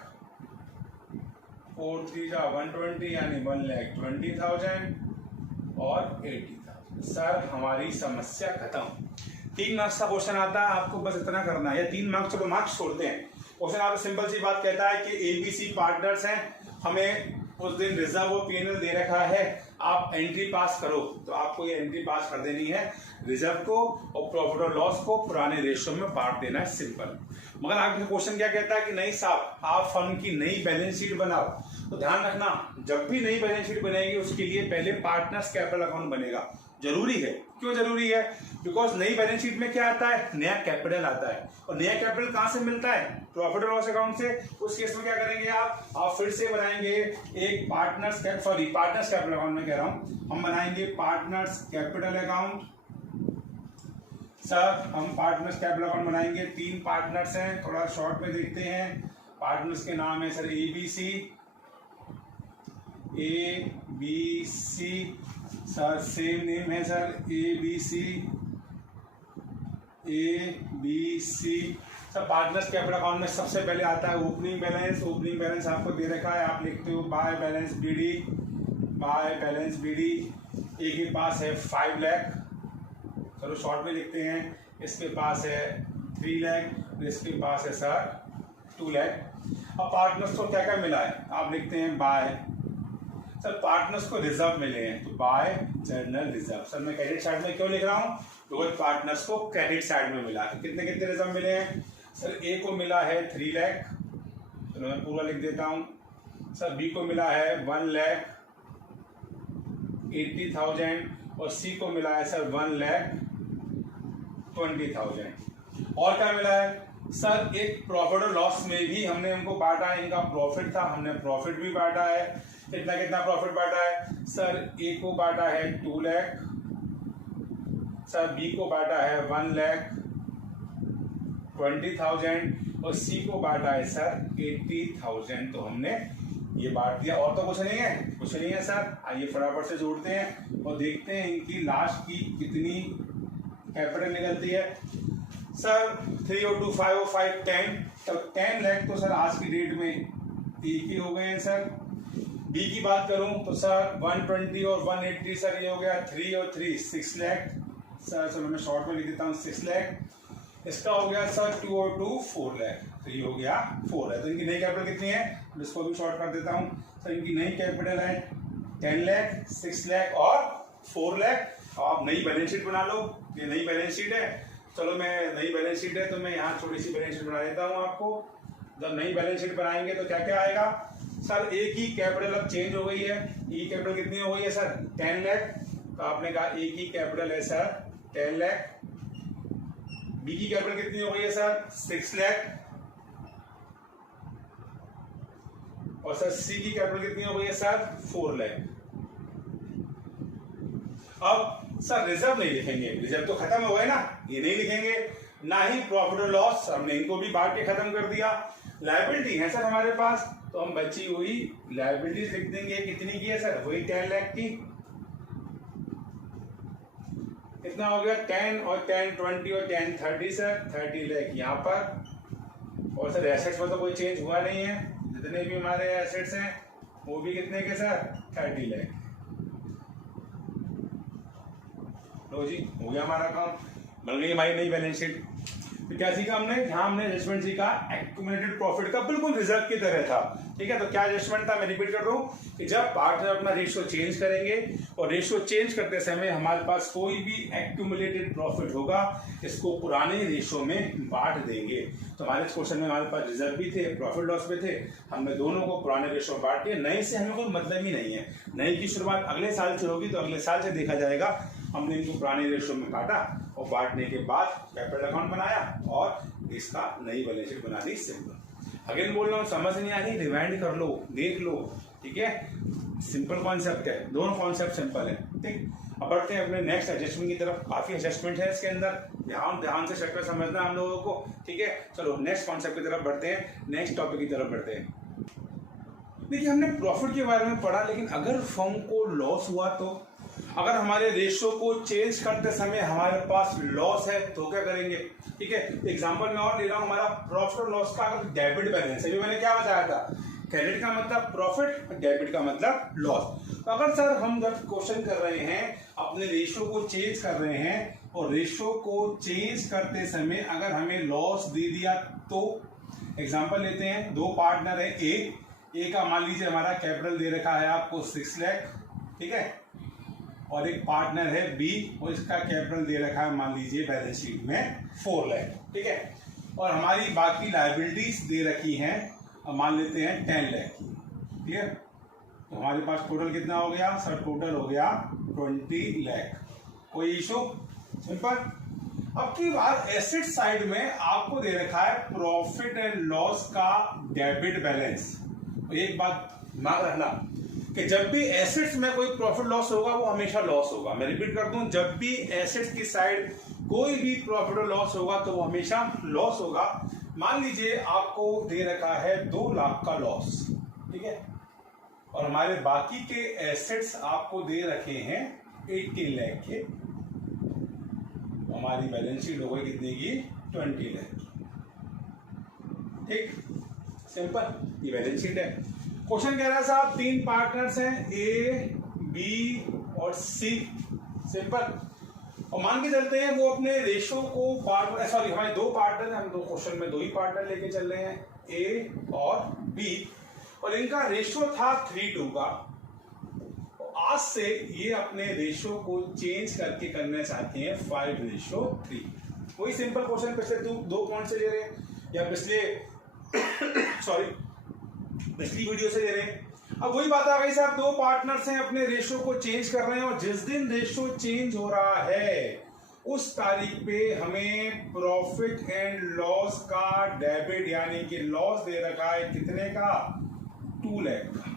4 3 जा 120, यानी 1,20,000 और 80,000। सर हमारी समस्या खत्म। 3 मार्क्स का क्वेश्चन आता है, आपको बस इतना करना है, या 3 मार्क्स, चलो मार्क्स छोड़ते हैं। क्वेश्चन आपको सिंपल सी बात कहता है कि एबीसी पार्टनर्स हैं, हमें उस दिन रिजर्व और पीएनएल दे रखा है, आप एंट्री पास करो। तो आपको ये एंट्री पास कर देनी है, रिजर्व को और प्रॉफिट और लॉस को पुराने रेशियो में बांट देना है, सिंपल। मगर आपका क्वेश्चन क्या कहता है कि नहीं साहब, आप फर्म की नई बैलेंस शीट बनाओ। तो ध्यान रखना, जब भी नई बैलेंस शीट बनेगी उसके लिए पहले पार्टनर्स कैपिटल अकाउंट बनेगा। जरूरी है। क्यों जरूरी है? बिकॉज नई बैलेंस शीट में क्या आता है? नया कैपिटल आता है, और नया कैपिटल कहां से मिलता है? प्रॉफिट और लॉस अकाउंट से। उस केस में क्या करेंगे आप फिर से बनाएंगे एक पार्टनर्स कैपिटल अकाउंट में कह रहा हूं, हम बनाएंगे पार्टनर्स कैपिटल अकाउंट। सर हम पार्टनर्स कैपिटल अकाउंट बनाएंगे, 3 पार्टनर्स हैं, थोड़ा शॉर्ट में देखते हैं। पार्टनर्स के नाम है sir ABC, sir same name है sir ABC। Sir partners capital account में सबसे पहले आता है ओपनिंग बैलेंस। ओपनिंग बैलेंस आपको दे रखा है, आप लिखते हो बाय बैलेंस BD। एक के पास है 5 लाख, चलो शॉर्ट में लिखते हैं, इसके पास है 3 लाख, इसके पास है सर 2 लाख। अब पार्टनर्स को क्या क्या मिला है, आप लिखते हैं बाय। सर पार्टनर्स को रिजर्व मिले हैं, तो बाय जर्नल रिजर्व। सर मैं क्रेडिट साइड में क्यों लिख रहा हूँ, बिकॉज पार्टनर्स को क्रेडिट साइड में मिला। तो कितने कितने रिजर्व मिले हैं, सर ए को मिला है 3 लाख, चलो मैं पूरा लिख देता हूँ। सर बी को मिला है 1,80,000 और सी को मिला है सर 1,20,000। और क्या मिला है सर, एक प्रॉफिट और लॉस में भी हमने उनको बांटा है, इनका प्रॉफिट था, हमने प्रॉफिट भी बांटा है। कितना कितना प्रॉफिट बांटा है, सर ए को बांटा है 2 लाख, सर बी को बांटा है 1,20,000 और सी को बांटा है सर 80,000। तो हमने ये बांट दिया, और तो कुछ नहीं है, कुछ नहीं है सर। आइए फटाफट से जोड़ते हैं और देखते हैं इनकी लास्ट की कितनी कैपिटल निकलती है। सर 3 और 2 5 और 5 10, तो 10 लाख तो सर आज की डेट में एक ही हो गए हैं सर। बी की बात करूं तो सर 120 और 180, सर ये हो गया 3 और 3 6 लाख। सर चलो मैं शॉर्ट में लिख देता हूँ 6 लाख। इसका हो गया सर 2 और 2 4 लाख, तो ये हो गया 4 है। तो इनकी नई कैपिटल कितनी है, इसको भी शॉर्ट कर देता हूँ। सर इनकी नई कैपिटल है 10 लाख, 6 लाख और 4 लाख। आप नई बैलेंस शीट बना लो, ये नई बैलेंस शीट है। चलो मैं नई बैलेंस शीट है तो मैं यहाँ छोटी सी बैलेंस शीट बना देता हूँ आपको। जब नई बैलेंस शीट बनाएंगे तो क्या क्या आएगा, सर एक ही कैपिटल अब चेंज हो गई है। ई कैपिटल कितनी हो गई है सर 10 लाख, तो आपने कहा एक ही कैपिटल है सर 10 लाख। बी की कैपिटल कितनी हो गई है सर 6 लाख, और सर सी की कैपिटल कितनी हो गई है सर 4 लाख। अब सर रिजर्व नहीं लिखेंगे, रिजर्व तो खत्म हो गए ना, ये नहीं लिखेंगे, ना ही प्रॉफिट और लॉस, हमने इनको भी बांट के खत्म कर दिया। लायबिलिटी है सर हमारे पास, तो हम बची हुई लायबिलिटीज लिख देंगे। कितनी की है सर, वही 10 लाख की। कितना हो गया 10 और 10 20 और 10 30 सर 30 लाख यहाँ पर। और सर एसेट्स में तो कोई चेंज हुआ नहीं है, जितने भी हमारे एसेट्स हैं वो भी कितने के सर 30 लाख। लो जी हो गया हमारा काम, बन गई हमारी नई बैलेंस शीट। तो क्या सीखा हमने, यहाँ हमने एडजस्टमेंट सीखा एक्यूमुलेटेड प्रॉफिट का, बिल्कुल रिजर्व की तरह था। ठीक है, तो क्या एडजस्टमेंट था, मैं रिपीट कर रहा हूँ कि जब पार्टनर अपना रेशियो चेंज करेंगे और रेशियो चेंज करते समय हमारे पास कोई भी एक्यूमुलेटेड प्रॉफिट होगा, इसको पुराने रेशियो में बांट देंगे। तो हमारे इस क्वेश्चन में हमारे पास रिजर्व भी थे, प्रॉफिट लॉस भी थे, हमने दोनों को पुराने रेशियो में बांट दिया। नए से हमें कोई मतलब ही नहीं है, नए की शुरुआत अगले साल से होगी, तो अगले साल से देखा जाएगा। हमने इनको पुराने रेशियो में बांटा और बांटने के बाद कैपिटल अकाउंट बनाया और इसका नई बैलेंस शीट बना दी। सिंपल। अगेन बोल रहा हूँ, समझ नहीं आई रिवाइंड कर लो, देख लो। ठीक है, सिंपल कॉन्सेप्ट है, दोनों कॉन्सेप्ट सिंपल है। ठीक, अब बढ़ते हैं अपने नेक्स्ट एडजस्टमेंट की तरफ। काफी एडजस्टमेंट है इसके अंदर, ध्यान से चैप्टर समझना हम लोगों को। ठीक है, चलो नेक्स्ट कॉन्सेप्ट की तरफ बढ़ते हैं, नेक्स्ट टॉपिक की तरफ बढ़ते हैं। देखिए हमने प्रॉफिट के बारे में पढ़ा, लेकिन अगर फर्म को लॉस हुआ तो, अगर हमारे रेशियो को चेंज करते समय हमारे पास लॉस है तो क्या करेंगे। ठीक है, एग्जांपल मैं और ले रहा हूं, हमारा प्रॉफिट और लॉस का अगर डेबिट बैलेंस है, अभी मैंने क्या बताया था, क्रेडिट का मतलब प्रॉफिट, डेबिट का मतलब लॉस। तो अगर सर हम जब क्वेश्चन कर रहे हैं, अपने रेशियो को चेंज कर रहे हैं और रेशियो को चेंज करते समय अगर हमें लॉस दे दिया तो, एग्जाम्पल लेते हैं, दो पार्टनर है, ए का मान लीजिए हमारा कैपिटल दे रखा है आपको 6 लाख, ठीक है, और एक पार्टनर है बी और इसका कैपिटल दे रखा है मान लीजिए बैलेंस शीट में 4 लाख, ठीक है, और हमारी बाकी लायबिलिटीज दे रखी हैं, मान लेते हैं 10 लाख, क्लियर। तो हमारे पास टोटल कितना हो गया सर, टोटल हो गया 20 लाख। कोई इशू, सिंपल। अब की बार एसेट साइड में आपको दे रखा है प्रॉफिट एंड लॉस का डेबिट बैलेंस। एक बात दिमाग रखना कि जब भी एसेट्स में कोई प्रॉफिट लॉस होगा वो हमेशा लॉस होगा। मैं रिपीट कर दूं, जब भी एसेट्स की साइड कोई भी प्रॉफिट और लॉस होगा तो वो हमेशा लॉस होगा। मान लीजिए आपको दे रखा है 2 लाख का लॉस, ठीक है, और हमारे बाकी के एसेट्स आपको दे रखे हैं 18 लाख के, हमारी बैलेंस शीट हो गई कितने की 20 लाख। ठीक, सिंपल, ये बैलेंस शीट है। क्वेश्चन कह रहा है साहब 3 पार्टनर्स हैं, ए बी और सी, सिंपल। और मान के चलते हैं वो अपने रेशो को सॉरी हमारे 2 पार्टनर हैं, हम 2 क्वेश्चन में 2 ही पार्टनर लेके चल रहे हैं, ए और बी, और इनका रेशो था 3:2 का। आज से ये अपने रेशो को चेंज करके करना चाहते हैं 5:3। वही सिंपल क्वेश्चन पिछले दो पॉइंट से ले रहे हैं या पिछले पिछली वीडियो से ले रहे हैं। अब वही बात आ गई साहब, दो पार्टनर्स हैं, अपने रेशो को चेंज कर रहे हैं और जिस दिन रेशो चेंज हो रहा है उस तारीख पे हमें प्रॉफिट एंड लॉस का डेबिट यानी कि लॉस दे रखा है कितने का, 2 लाख का।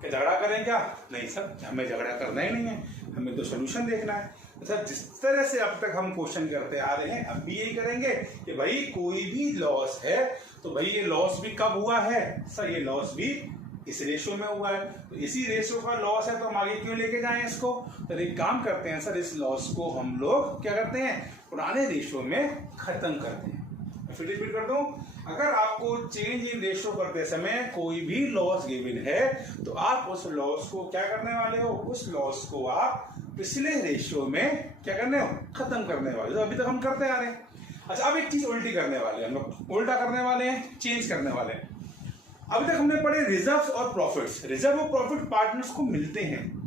क्या झगड़ा करें क्या? नहीं सर, हमें झगड़ा करना ही नहीं है, हमें तो सोल्यूशन देखना है। तो सर जिस तरह से अब तक हम क्वेश्चन करते आ रहे हैं अब भी यही करेंगे कि भाई कोई भी लॉस है तो भाई ये लॉस भी कब हुआ है सर, ये लॉस भी इस रेशो में हुआ है, तो इसी रेशो का लॉस है तो हम आगे क्यों लेके जाएं इसको। तो एक काम करते हैं सर, इस लॉस को हम लोग क्या करते हैं, पुराने रेशो में खत्म करते हैं। फिर रिपीट कर दूं, अगर आपको चेंज इन रेशो करते समय कोई भी लॉस गिवन है तो आप उस लॉस को क्या करने वाले हो, उस लॉस को आप पिछले रेशो में क्या करने हो, खत्म करने वाले हो। अभी तक हम करते आ रहे हैं। अच्छा, अब एक चीज उल्टी करने वाले हैं हम लोग, उल्टा करने वाले हैं, चेंज करने वाले हैं। अभी तक हमने पढ़े रिजर्व्स और प्रॉफिट्स। रिजर्व और प्रॉफिट पार्टनर्स को मिलते हैं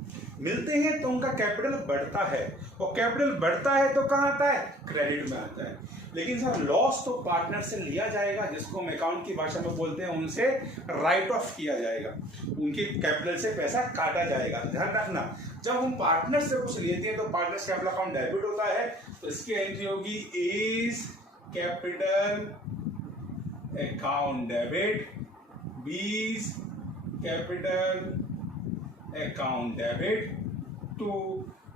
तो उनका कैपिटल बढ़ता है और कैपिटल बढ़ता है तो कहां आता है, क्रेडिट में आता है। लेकिन सर लॉस तो पार्टनर से लिया जाएगा, जिसको हम अकाउंट की भाषा में बोलते हैं, उनसे राइट ऑफ किया जाएगा, उनके कैपिटल से पैसा काटा जाएगा। ध्यान रखना, जब हम पार्टनर से कुछ लेते हैं तो पार्टनर्स कैपिटल अकाउंट डेबिट होता है, तो इसकी एंट्री होगी A's capital account debit, B's capital account debit to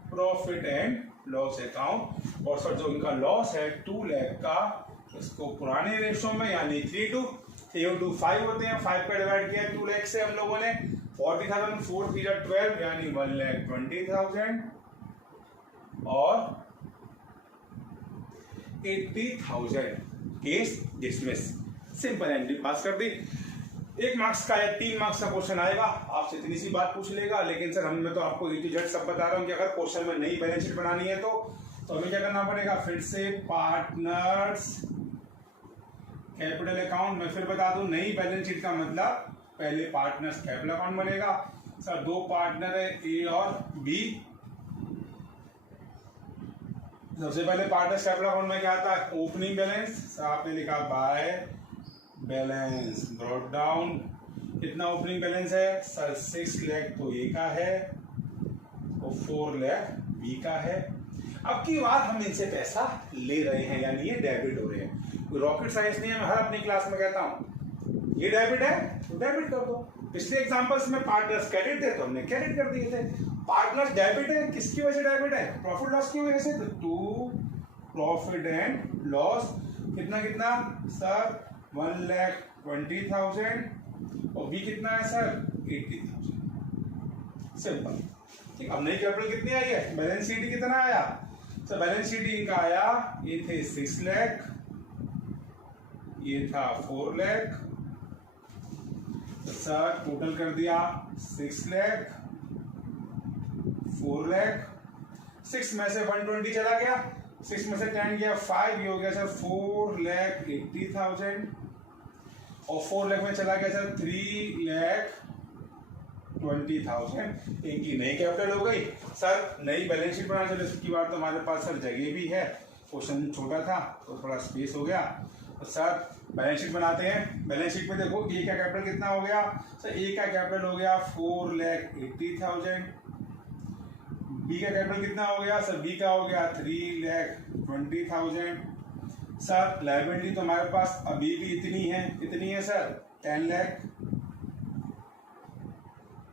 profit and loss account. और सर जो इनका लॉस है 2 लाख का, इसको पुराने रेशो में यानी 3:5 होते हैं, 5 का डिवाइड किया 2 लाख से हम लोगों ने, 40,000 4 3 12 यानी 1,20,000 और 80,000 case dismiss. Simple entry pass कर दी। 1 मार्क्स का या 3 मार्क्स का क्वेश्चन आएगा, आपसे इतनी सी बात पूछ लेगा। लेकिन सर मैं तो आपको A to Z सब बता रहा हूं कि अगर क्वेश्चन में नई बैलेंस शीट बनानी है तो हमें क्या करना पड़ेगा, फिर से पार्टनर्स कैपिटल अकाउंट। मैं फिर बता दूं, नई बैलेंस शीट का मतलब पहले पार्टनर्स कैपिटल अकाउंट बनेगा। सर 2 पार्टनर है A और B। सबसे पहले पार्टनर्स कैपिटल अकाउंट में क्या आता है, ओपनिंग बैलेंस। आपने लिखा बाय बैलेंस ब्रॉट डाउन। कितना ओपनिंग बैलेंस है सर, 6 लाख तो ए का है और 4 लाख बी का है। अब की बार हम इनसे पैसा ले रहे हैं यानी ये डेबिट हो रहे हैं, कोई रॉकेट साइंस नहीं है। मैं हर अपनी क्लास में कहता हूं ये डेबिट है तो डेबिट कर दो। पिछले एग्जांपल्स में पार्टनर्स क्रेडिट थे तो हमने क्रेडिट कर दिए थे। पार्टनर्स डेबिट है, किसकी वजह से डेबिट है, प्रॉफिट लॉस की वजह से, तो टू प्रॉफिट एंड लॉस। कितना सर 1,20,000 और बी कितना है सर 80,000। सिंपल। ठीक, अब नई कैपिटल कितनी आई है, बैलेंस शीट कितना आया सर, बैलेंस शीट इनका आया, ये थे 6 लाख, ये था 4 लाख, तो सर टोटल कर दिया 6 लाख 4 लाख। 6 में से 120 चला गया, 6 में से 10 गया 5, ये हो गया सर 4,80,000 और 4 लाख में चला गया सर 3,20,000। इनकी नई कैपिटल हो गई। सर नई बैलेंस शीट बनाना चले, उसकी बात तो हमारे पास सर जगह भी है, क्वेश्चन छोटा था तो थोड़ा स्पेस हो गया। तो सर बैलेंस शीट बनाते हैं। बैलेंस शीट में देखो ए का कैपिटल कितना हो गया सर, ए का कैपिटल हो गया 4,80,000। बी का कैपिटल कितना हो गया सर, बी का हो गया 3,20,000। सर लायबिलिटी तो हमारे पास अभी भी इतनी है सर 10 लाख।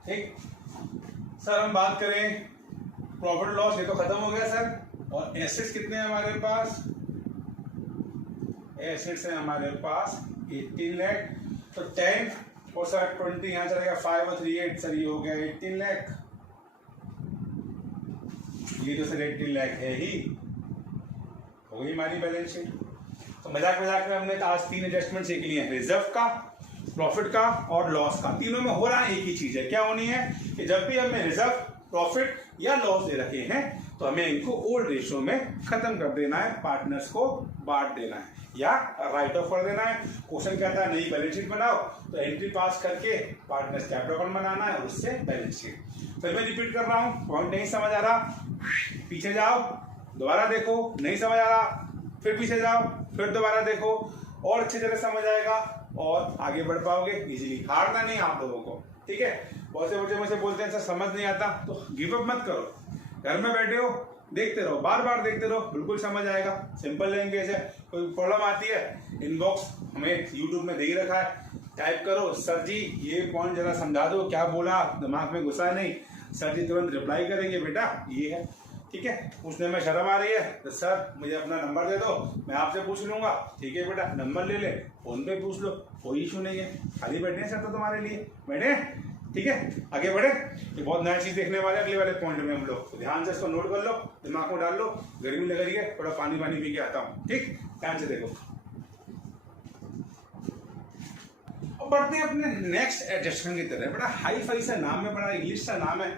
ठीक सर, हम बात करें प्रॉफिट लॉस, ये तो खत्म हो गया सर। और एसेट्स कितने हैं हमारे पास, एसेट्स हैं हमारे पास 18 लाख। तो 10 और सर 20 यहाँ चलेगा, 5 और 3 8 सर, ये हो गया 18 लाख। ये तो सर 18 लाख है ही, हो गई हमारी बैलेंस शीट। तो मजाक में हमने आज 3 एडजस्टमेंट सीख लिए हैं, रिजर्व का, प्रॉफिट का और लॉस का। तीनों में हो रहा है एक ही चीज है, क्या होनी है कि जब भी हमें रिजर्व, प्रॉफिट या लॉस दे रखे हैं तो तो हमें इनको ओल्ड रेशियो में खत्म कर देना है, पार्टनर्स को बांट देना है या राइट ऑफ कर देना है। क्वेश्चन कहता है नई बैलेंस शीट बनाओ, तो एंट्री पास करके पार्टनर्स कैपिटल अकाउंट बनाना है और उससे बैलेंस शीट। फिर मैं रिपीट कर रहा हूँ, पॉइंट नहीं समझ आ रहा पीछे जाओ, दोबारा देखो, नहीं समझ आ रहा फिर पीछे जाओ, फिर दोबारा देखो और अच्छी तरह समझ आएगा और आगे बढ़ पाओगे इजीली। हारना नहीं आप लोगों को, ठीक है। बहुत से बच्चे मुझे बोलते हैं सर समझ नहीं आता, तो गिव अप मत करो, घर में बैठे हो देखते रहो, बार बार देखते रहो, बिल्कुल समझ आएगा। सिंपल लैंग्वेज है, कोई प्रॉब्लम आती है इनबॉक्स हमें यूट्यूब में दे ही रखा है, टाइप करो सर जी ये पॉइंट जरा समझा दो, क्या बोला दिमाग में घुसा नहीं, सर जी तुरंत रिप्लाई करेंगे बेटा ये है, ठीक है। पूछने में शर्म आ रही है तो सर मुझे अपना नंबर दे दो, मैं आपसे पूछ लूंगा, ठीक है बेटा नंबर ले ले, फोन पे पूछ लो, कोई इशू नहीं है, खाली बैठे हैं सर तो तुम्हारे लिए बैठे, ठीक है। आगे बढ़े, ये बहुत नया चीज देखने वाले अगले वाले पॉइंट में हम लोग, तो ध्यान से इसको नोट कर लो, दिमाग में डाल लो। गर्मी लग रही है, थोड़ा पानी पानी पी के आता हूँ, ठीक, ध्यान से देखो। अब बढ़ते हैं अपने नेक्स्ट एडजस्टमेंट की तरह। बड़ा हाई फाई सा नाम है, बड़ा इंग्लिश सा नाम है,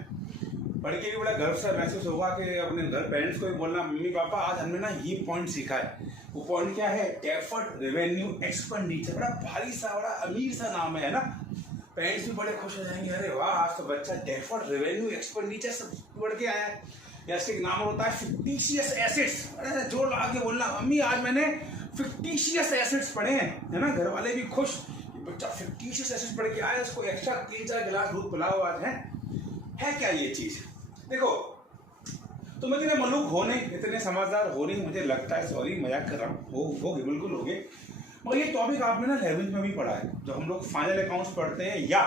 पढ़ के भी बड़ा गर्व सा महसूस होगा कि अपने घर पेरेंट्स को भी बोलना मम्मी पापा आज हमने ना ये पॉइंट सीखा है। वो पॉइंट क्या है? Deferred revenue expenditure. बड़ा भारी सा, बड़ा अमीर सा नाम है ना। पेरेंट्स भी बड़े खुश हो जाएंगे, अरे वाह आज तो बच्चा डेफर्ड रेवेन्यू एक्सपेंडिचर सब पढ़ के आया है। या इसके नाम होता है फिक्टिशियस एसेट्स। जोर लगा के बोलना मम्मी आज मैंने फिक्टिशियस एसेट्स पढ़े हैं, है ना। घर वाले भी खुश, बच्चा फिक्टिशियस एसेट्स पढ़ के आया, उसको एक्स्ट्रा 3-4 गिलास दूध पिलाओ आज। है क्या ये चीज? देखो तुम इतने मलूक हो नहीं, इतने समझदार हो नहीं, मुझे लगता है, सॉरी मजाक कर रहा हूँ, हो बिल्कुल हो गए, मगर ये टॉपिक आपने ना 11th में भी पढ़ा है, जो हम लोग फाइनल अकाउंट्स पढ़ते हैं या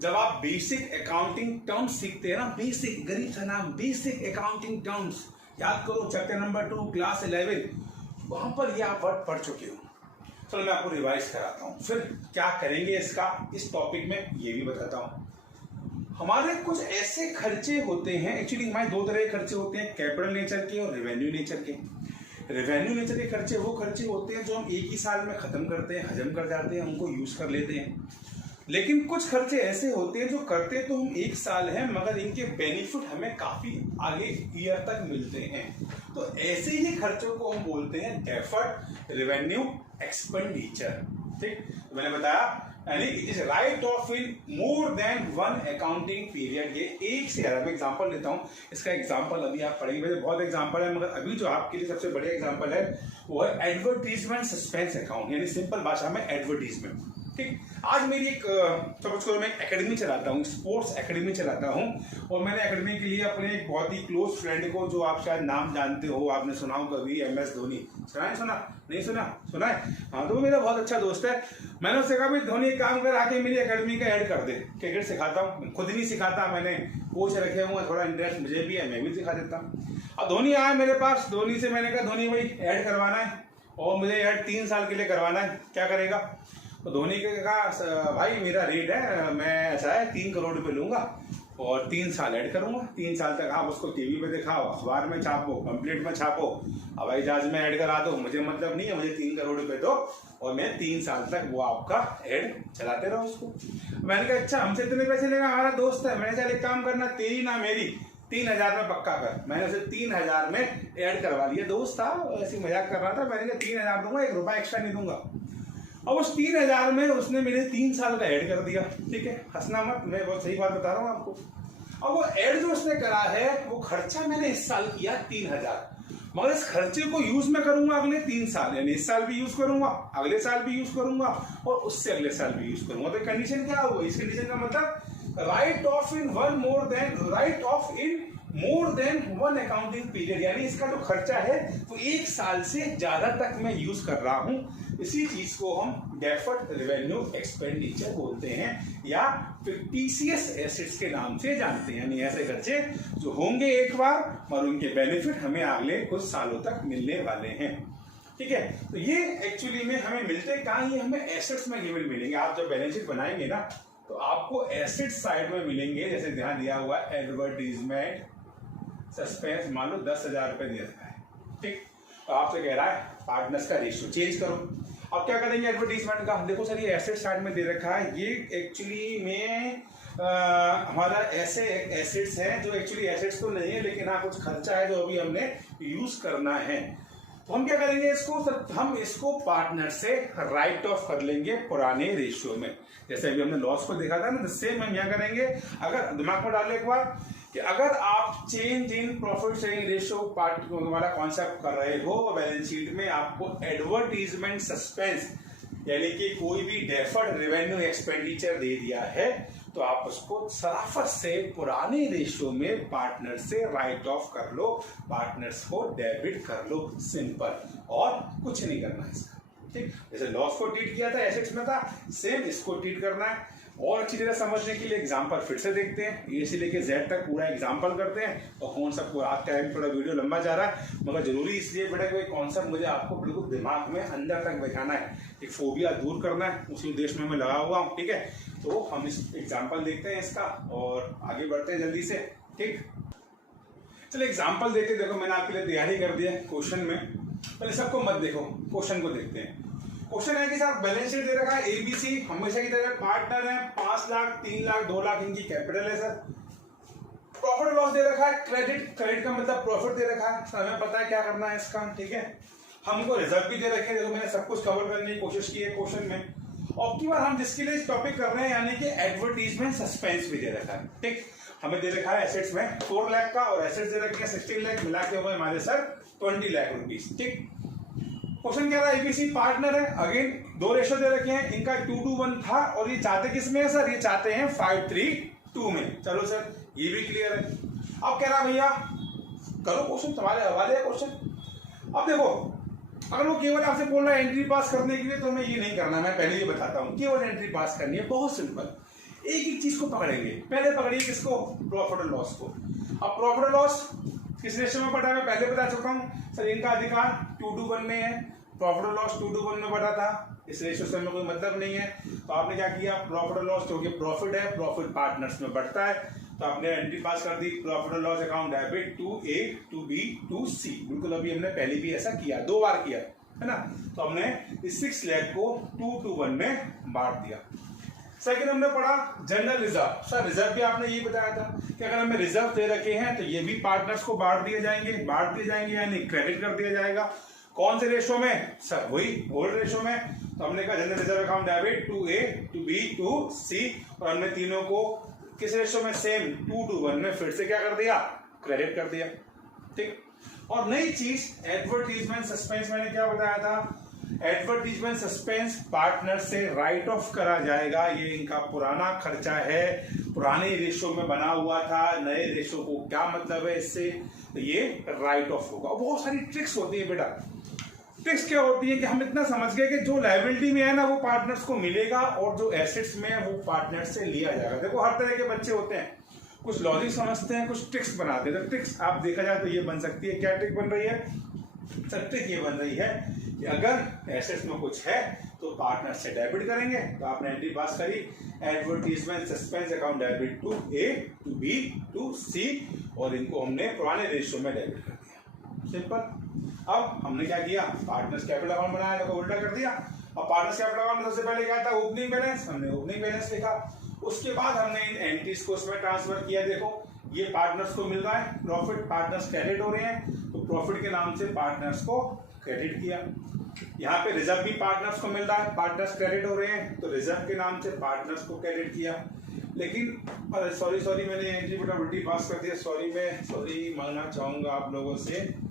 जब आप बेसिक अकाउंटिंग टर्म्स सीखते हैं ना, बेसिक, गरीब सा नाम, बेसिक अकाउंटिंग टर्म्स याद करो, चैप्टर नंबर 2 क्लास 11, वहां पर ये आप वर्ड पढ़ चुके हो। चलो मैं आपको रिवाइज कराता हूँ, फिर क्या करेंगे इसका, इस टॉपिक में ये भी बताता हूँ। हमारे कुछ ऐसे खर्चे होते हैं, एक्चुअली हमारे 2 तरह के खर्चे होते हैं, कैपिटल नेचर के और रेवेन्यू नेचर के। रेवेन्यू नेचर के खर्चे वो खर्चे होते हैं जो हम एक ही साल में खत्म करते हैं, हजम कर जाते हैं, उनको यूज कर लेते हैं। लेकिन कुछ खर्चे ऐसे होते हैं जो करते तो हम 1 साल हैं, मगर इनके बेनिफिट हमें काफी आगे ईयर तक मिलते हैं। तो ऐसे ही खर्चों को हम बोलते हैं डेफर्ड रेवेन्यू एक्सपेंडिचर, ठीक। तो मैंने बताया यानी it is right of in more than 1 accounting period. ये एक से ज्यादा, मैं एग्जांपल लेता हूँ, इसका एग्जांपल अभी आप पढ़ेंगे, वैसे बहुत एग्जांपल है, मगर अभी जो आपके लिए सबसे बढ़िया एग्जांपल है वो है एडवर्टीजमेंट सस्पेंस अकाउंट, यानी सिंपल भाषा में एडवर्टीजमेंट, ठीक। आज मेरी एक सपोज करो मैं एकेडमी चलाता हूँ, स्पोर्ट्स एकेडमी चलाता हूँ, और मैंने एकेडमी के लिए अपने एक बहुत ही क्लोज फ्रेंड को, जो आप शायद नाम जानते हो, आपने सुना हो कभी, MS धोनी, सुना है? सुना नहीं? सुना है? हाँ, तो वो मेरा बहुत अच्छा दोस्त है। मैंने उससे कहा भाई धोनी एक काम कर, आके मेरी एकेडमी का ऐड कर दे, क्रिकेट सिखाता हूँ, खुद नहीं सिखाता, मैंने कोच रखे हुए, थोड़ा इंटरेस्ट मुझे भी है, मैं भी सिखा देता हूँ। अब धोनी आया मेरे पास, धोनी से मैंने कहा धोनी भाई ऐड करवाना है और मुझे ऐड 3 साल के लिए करवाना है, क्या करेगा? तो धोनी ने कहा भाई मेरा रेट है, मैं ऐसा है 3 करोड़ रुपए लूंगा और 3 साल ऐड करूंगा, 3 साल तक आप उसको टीवी पे दिखाओ, अखबार में छापो, पंपलेट में छापो, हवाई जहाज में ऐड करा दो, मुझे मतलब नहीं है, मुझे 3 करोड़ रुपए दो और मैं 3 साल तक वो आपका ऐड चलाते रहो उसको। मैंने कहा अच्छा हमसे इतने पैसे लेगा, हमारा दोस्त है। मैंने चल एक काम करना, तेरी ना मेरी 3000 में पक्का कर। मैंने उसे 3000 में ऐड करवा लिया, दोस्त था, ऐसी मजाक कर रहा था, मैंने कहा 3000 दूंगा, 1 रुपया एक्स्ट्रा नहीं दूंगा। अब उस 3000 में उसने मेरे 3 साल का ऐड कर दिया, ठीक है, हंसना मत, मैं बहुत सही बात बता रहा हूँ आपको। अब वो ऐड जो उसने करा है, वो खर्चा मैंने इस साल किया 3000, मगर इस खर्चे को यूज में करूंगा अगले 3 साल, यानी इस साल भी यूज करूंगा, अगले साल भी यूज करूंगा और उससे अगले साल भी यूज करूंगा। तो कंडीशन क्या होगा? इस कंडीशन का मतलब right of in more than 1 accounting period, यानी इसका जो खर्चा है वो 1 साल से ज्यादा तक मैं यूज कर रहा हूं। इसी चीज को हम डेफर्ड रेवेन्यू एक्सपेंडिचर बोलते हैं या फिक्टिशियस एसेट्स के नाम से जानते हैं, यानी ऐसे खर्चे जो होंगे एक बार और उनके बेनिफिट हमें अगले कुछ सालों तक मिलने वाले हैं, ठीक है। तो ये एक्चुअली में हमें मिलते कहाँ? ये हमें एसेट्स में गिवन मिलेंगे। आप जब बैलेंस शीट बनाएंगे ना, तो आपको एसेट साइड में मिलेंगे, जैसे ध्यान दिया हुआ है एडवर्टीजमेंट सस्पेंस, मान लो 10,000 रुपए दे रखा है, ठीक। तो आपसे कह रहा है पार्टनर्स का रेशियो चेंज करो। अब क्या करेंगे एडवर्टीजमेंट का? देखो सर ये एसेट साइड में दे रखा है, ये एक्चुअली में हमारा ऐसे एसेट्स हैं जो एक्चुअली एसेट्स तो नहीं है, लेकिन हाँ कुछ खर्चा है जो अभी हमने यूज करना है। तो हम क्या करेंगे इसको सर, हम इसको पार्टनर से राइट ऑफ कर लेंगे पुराने रेशियो में। जैसे अभी हमने लॉस को देखा था ना, तो सेम हम यहाँ करेंगे। अगर दिमाग में डालें एक बार कि अगर आप change in profit sharing ratio part वाला कॉन्सेप्ट कर रहे हो बैलेंस शीट में, आपको एडवर्टीजमेंट सस्पेंस यानी कि कोई भी डेफर्ड रेवेन्यू एक्सपेंडिचर दे दिया है, तो आप उसको सराफत से पुराने रेशियो में पार्टनर से राइट ऑफ कर लो, पार्टनर्स को डेबिट कर लो, सिंपल, और कुछ नहीं करना है इसका। ठीक, जैसे लॉस को ट्रीट किया था एसेट्स में था, सेम इसको ट्रीट करना है। और अच्छी तरह समझने के लिए एग्जांपल फिर से देखते हैं, ए से लेके जेड तक पूरा एग्जांपल करते हैं। और कौन सा पूरा टाइम थोड़ा वीडियो लंबा जा रहा है, मगर जरूरी इसलिए बेटा कोई कॉन्सेप्ट मुझे आपको बिल्कुल दिमाग में अंदर तक बैठाना है, एक फोबिया दूर करना है, उसी उद्देश्य में मैं लगा हुआ हूँ। ठीक है, तो हम इस एग्जाम्पल देखते हैं इसका और आगे बढ़ते हैं जल्दी से। ठीक, चलिए एग्जाम्पल देखते। देखो मैंने आपके लिए तैयारी कर दिया क्वेश्चन में, पहले सबको मत देखो, क्वेश्चन को देखते हैं। क्वेश्चन है कि साहब बैलेंस शीट दे रखा है एबीसी, हमेशा की तरह पार्टनर है, 5 लाख, 3 लाख, 2 लाख इनकी कैपिटल है सर। प्रॉफिट लॉस दे रखा है, क्रेडिट का मतलब प्रॉफिट दे रखा है, हमें पता है क्या करना है इसका। ठीक है, हमको रिजर्व भी दे रखे हैं, देखो मैंने सब कुछ कवर करने की कोशिश की है क्वेश्चन में। अब की बार हम जिसके लिए टॉपिक कर रहे हैं यानी कि एडवर्टीजमेंट सस्पेंस भी दे रखा है। ठीक, हमें दे रखा है एसेट्स में 4 लाख का और एसेट्स दे रखे हैं 16 लाख, मिला के हुए हमारे सर 20 लाख रुपीज। ठीक, क्वेश्चन क्या रहा है, एबीसी पार्टनर है, अगेन 2 रेशियो दे रखे हैं, इनका 2:1 था और ये चाहते किस में है सर, ये चाहते हैं 5:3 में। चलो सर ये भी क्लियर है। अब कह रहा भैया करो क्वेश्चन, तुम्हारे हवाले है क्वेश्चन। अब देखो अगर वो केवल आपसे बोल रहा है एंट्री पास करने के लिए, तो हमें ये नहीं करना, मैं पहले ये बताता हूँ, केवल एंट्री पास करनी है, बहुत सिंपल। एक एक चीज को पकड़ेंगे, पहले पकड़िए किसको, प्रॉफिट और लॉस को। अब प्रॉफिट और लॉस किस रेशियो में पढ़ा है मैं पहले बता चुका हूँ सर, इनका अधिकार 2:1 में है, प्रॉफिट और लॉस 2:1 में बढ़ा था, इस रेशियो से हमें कोई मतलब नहीं है। तो आपने क्या किया, प्रॉफिट और लॉस क्योंकि प्रॉफिट है, प्रॉफिट पार्टनर्स में बढ़ता है, तो आपने एंट्री पास कर दी, प्रॉफिट और loss account debit to A to B to C. बिल्कुल अभी हमने पहले भी ऐसा किया, 2 बार किया है ना। तो हमने इस 6 लाख को 2:1 में बांट दिया। सेकंड हमने पढ़ा जनरल रिजर्व। सर रिजर्व भी आपने ये बताया था कि अगर हमें रिजर्व दे रखे हैं तो ये भी पार्टनर्स को बांट दिए जाएंगे यानी क्रेडिट कर दिया जाएगा। कौन से रेशो में सर, वही ओल्ड रेशो में। तो हमने कहा general reserve account debit to A to B to C, और हमने तीनों को किस रेशो में, सेम 2:1 में फिर से क्या कर दिया, क्रेडिट कर दिया। ठीक, और नई चीज एडवर्टीजमेंट सस्पेंस, मैंने क्या बताया था, एडवर्टीजमेंट सस्पेंस पार्टनर से राइट ऑफ करा जाएगा। ये इनका पुराना खर्चा है, पुराने रेशो में बना हुआ था, नए रेशो को क्या मतलब है इससे, तो ये राइट ऑफ होगा। बहुत सारी ट्रिक्स होती है बेटा। ट्रिक्स क्या होती है कि हम इतना समझ गए कि जो लायबिलिटी में है ना वो पार्टनर्स को मिलेगा, और जो एसेट्स में है वो पार्टनर्स से लिया जाएगा। देखो हर तरह के बच्चे होते हैं, कुछ लॉजिक समझते हैं, कुछ ट्रिक्स बनाते हैं। तो ट्रिक्स आप देखा जाए तो ये बन सकती है, क्या ट्रिक बन रही है सर, ट्रिक ये बन रही है कि अगर एसेट्स में कुछ है तो पार्टनर से डेबिट करेंगे, तो आपने एंट्री पास करी, advertisement suspense account debit to A to B to C, और इनको हमने पुराने रेशियो में डेबिट कर दिया, सिंपल। अब हमने क्या किया, पार्टनर्स कैपिटल अकाउंट बनाया, तो उल्टा कर दिया। और पार्टनर्स कैपिटल अकाउंट में सबसे पहले क्या था, ओपनिंग बैलेंस, हमने ओपनिंग बैलेंस लिखा। उसके बाद हमने इन एंट्रीज को इसमें ट्रांसफर किया। देखो ये पार्टनर्स को मिल रहा है प्रॉफिट, पार्टनर्स क्रेडिट हो रहे हैं, तो प्रॉफिट के नाम से पार्टनर्स को क्रेडिट किया। यहाँ पे रिजर्व भी पार्टनर्स को मिल रहा है, पार्टनर्स क्रेडिट हो रहे हैं, तो रिजर्व के नाम से पार्टनर्स को क्रेडिट किया। लेकिन सॉरी मैंने एंट्री बेटा उल्टी पास कर दिया, मैं सॉरी मांगना चाहूंगा आप लोगों से,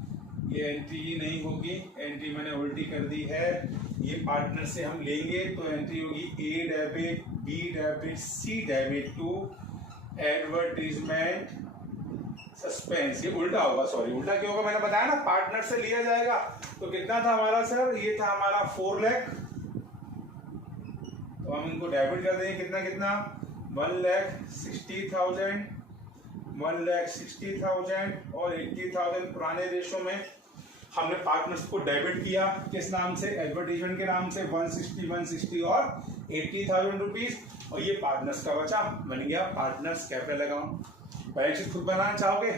ये एंट्री नहीं होगी, एंट्री मैंने उल्टी कर दी है। ये पार्टनर से हम लेंगे तो एंट्री होगी A debit B debit C debit to advertisement suspense. ये उल्टा होगा, सॉरी उल्टा क्यों होगा, मैंने बताया ना पार्टनर से लिया जाएगा। तो कितना था हमारा सर, ये था हमारा 4 लाख, तो हम इनको डेबिट कर देंगे, कितना 1,60,000 और 80,000 पुराने रेशो में हमने पार्टनर्स को डेबिट किया, किस नाम से, एडवर्टीजमेंट के नाम से, 160 और 80,000 रुपीज, और ये पार्टनर्स का बचा, बन गया partners capital account. Balance sheet खुद बनाना चाहोगे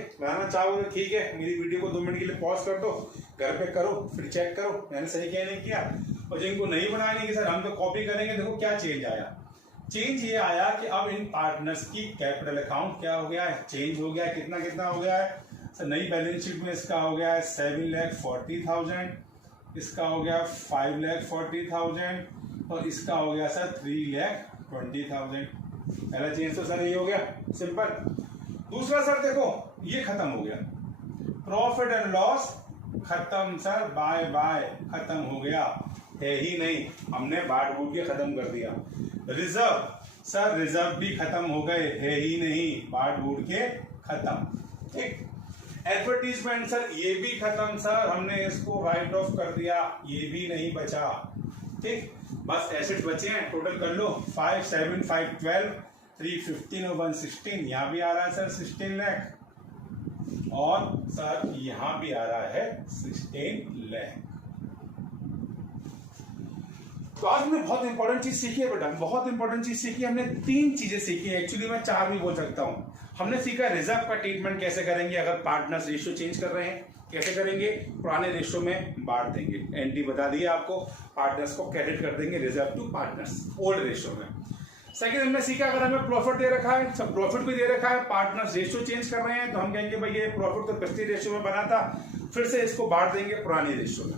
तो ठीक है, मेरी वीडियो को 2 मिनट के लिए पॉज कर दो, घर पे करो, फिर चेक करो मैंने सही क्या नहीं किया। और जिनको नहीं बनानी कि सर हम तो कॉपी करेंगे, देखो क्या चेंज आया, चेंज ये आया कि अब इन पार्टनर्स की कैपिटल अकाउंट क्या हो गया है, चेंज हो गया है। कितना कितना हो गया है सर? नई बैलेंस शीट में इसका हो गया है 7,40,000, इसका हो गया 5,40,000 और इसका हो गया सर 3,20,000। पहला चेंज तो सर ये हो गया, सिंपल। दूसरा सर देखो ये खत्म हो गया, प्रॉफिट एंड लॉस खत्म सर, बाय बाय खत्म हो गया, है ही नहीं, हमने बांट बूट के खत्म कर दिया। रिजर्व सर, रिजर्व भी खत्म हो गए, है ही नहीं, बांट बूट के खत्म। ठीक। एडवर्टीजमेंट सर ये भी खत्म सर, हमने इसको राइट ऑफ कर दिया, ये भी नहीं बचा। ठीक, बस एसेट बचे हैं, टोटल कर लो 5, 7, 5, 12, 315 और 116, यहां भी आ रहा है सर 16 लाख और सर यहां भी आ रहा है 16 लाख। तो आज हमने बहुत इंपॉर्टेंट चीज सीखी है बेटा, बहुत इंपॉर्टेंट चीज सीखी। हमने 3 चीजें सीखी है, एक्चुअली मैं 4 भी बोल सकता हूं। हमने सीखा रिजर्व का ट्रीटमेंट कैसे करेंगे अगर पार्टनर्स रेशियो चेंज कर रहे हैं, कैसे करेंगे, पुराने रेशियो में बांट देंगे, एंटी बता दिया आपको, पार्टनर्स को क्रेडिट कर देंगे reserve to partners old ratio में। सेकंड हमने सीखा अगर हमें प्रॉफिट दे रखा है, सब प्रॉफिट भी दे रखा है, पार्टनर्स रेशियो चेंज कर रहे हैं, तो हम कहेंगे भाई ये प्रॉफिट तो पिछले रेशियो में बना था, फिर से इसको बांट देंगे पुराने रेशियो में।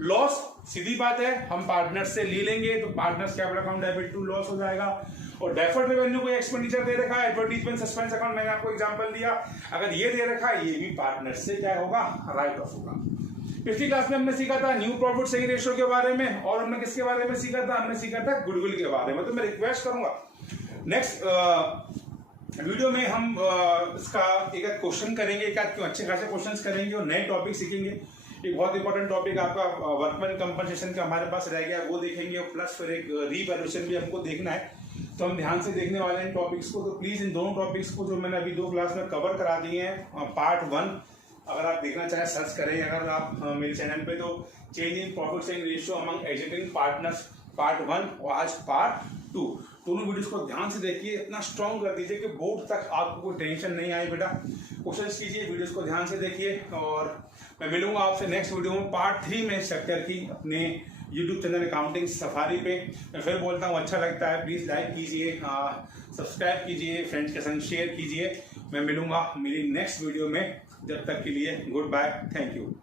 लॉस सीधी बात है, हम पार्टनर्स से ले लेंगे तो partners capital account debit to loss हो जाएगा। और डेफर्ड रेवेन्यू कोई एक्सपेंडिचर दे रखा है, एडवर्टीजमेंट सस्पेंस अकाउंट, मैंने आपको एग्जांपल दिया, अगर ये दे रखा है ये भी पार्टनर्स से क्या होगा, राइट ऑफ होगा। पिछली क्लास में हमने सीखा था न्यू प्रॉफिट शेयरिंग रेशियो के बारे में, और हमने किसके बारे में सीखा था, हमने सीखा था गुडविल के बारे में। तो मैं रिक्वेस्ट करूंगा नेक्स्ट वीडियो में हम इसका एक क्वेश्चन करेंगे, एक क्यों अच्छे खासे क्वेश्चंस करेंगे और नए टॉपिक सीखेंगे। एक बहुत इंपॉर्टेंट टॉपिक आपका वर्कमैन कंपनसेशन का हमारे पास रह गया, वो देखेंगे, और प्लस फिर एक रीवैल्यूएशन भी हमको देखना है, तो हम ध्यान से देखने वाले हैं टॉपिक्स को। तो प्लीज इन दोनों टॉपिक्स को जो मैंने अभी 2 क्लास में कवर करा दिए हैं, पार्ट 1 अगर आप देखना चाहें सर्च करें, अगर आप मेरे चैनल पे, तो change in profit sharing ratio among existing partners part 1 और आज पार्ट 2, दोनों वीडियोस को ध्यान से देखिए, इतना स्ट्रॉन्ग कर दीजिए कि बोर्ड तक आपको कोई टेंशन नहीं आए बेटा। कोशिश कीजिए, वीडियोस को ध्यान से देखिए, और मैं मिलूंगा आपसे नेक्स्ट वीडियो में पार्ट 3 में स्ट्रक्चर की अपने यूट्यूब चैनल अकाउंटिंग सफारी पे। मैं फिर बोलता हूँ अच्छा लगता है प्लीज लाइक कीजिए, सब्सक्राइब कीजिए, फ्रेंड्स के संग शेयर कीजिए। मैं मिलूंगा मेरी नेक्स्ट वीडियो में, जब तक के लिए गुड बाय, थैंक यू।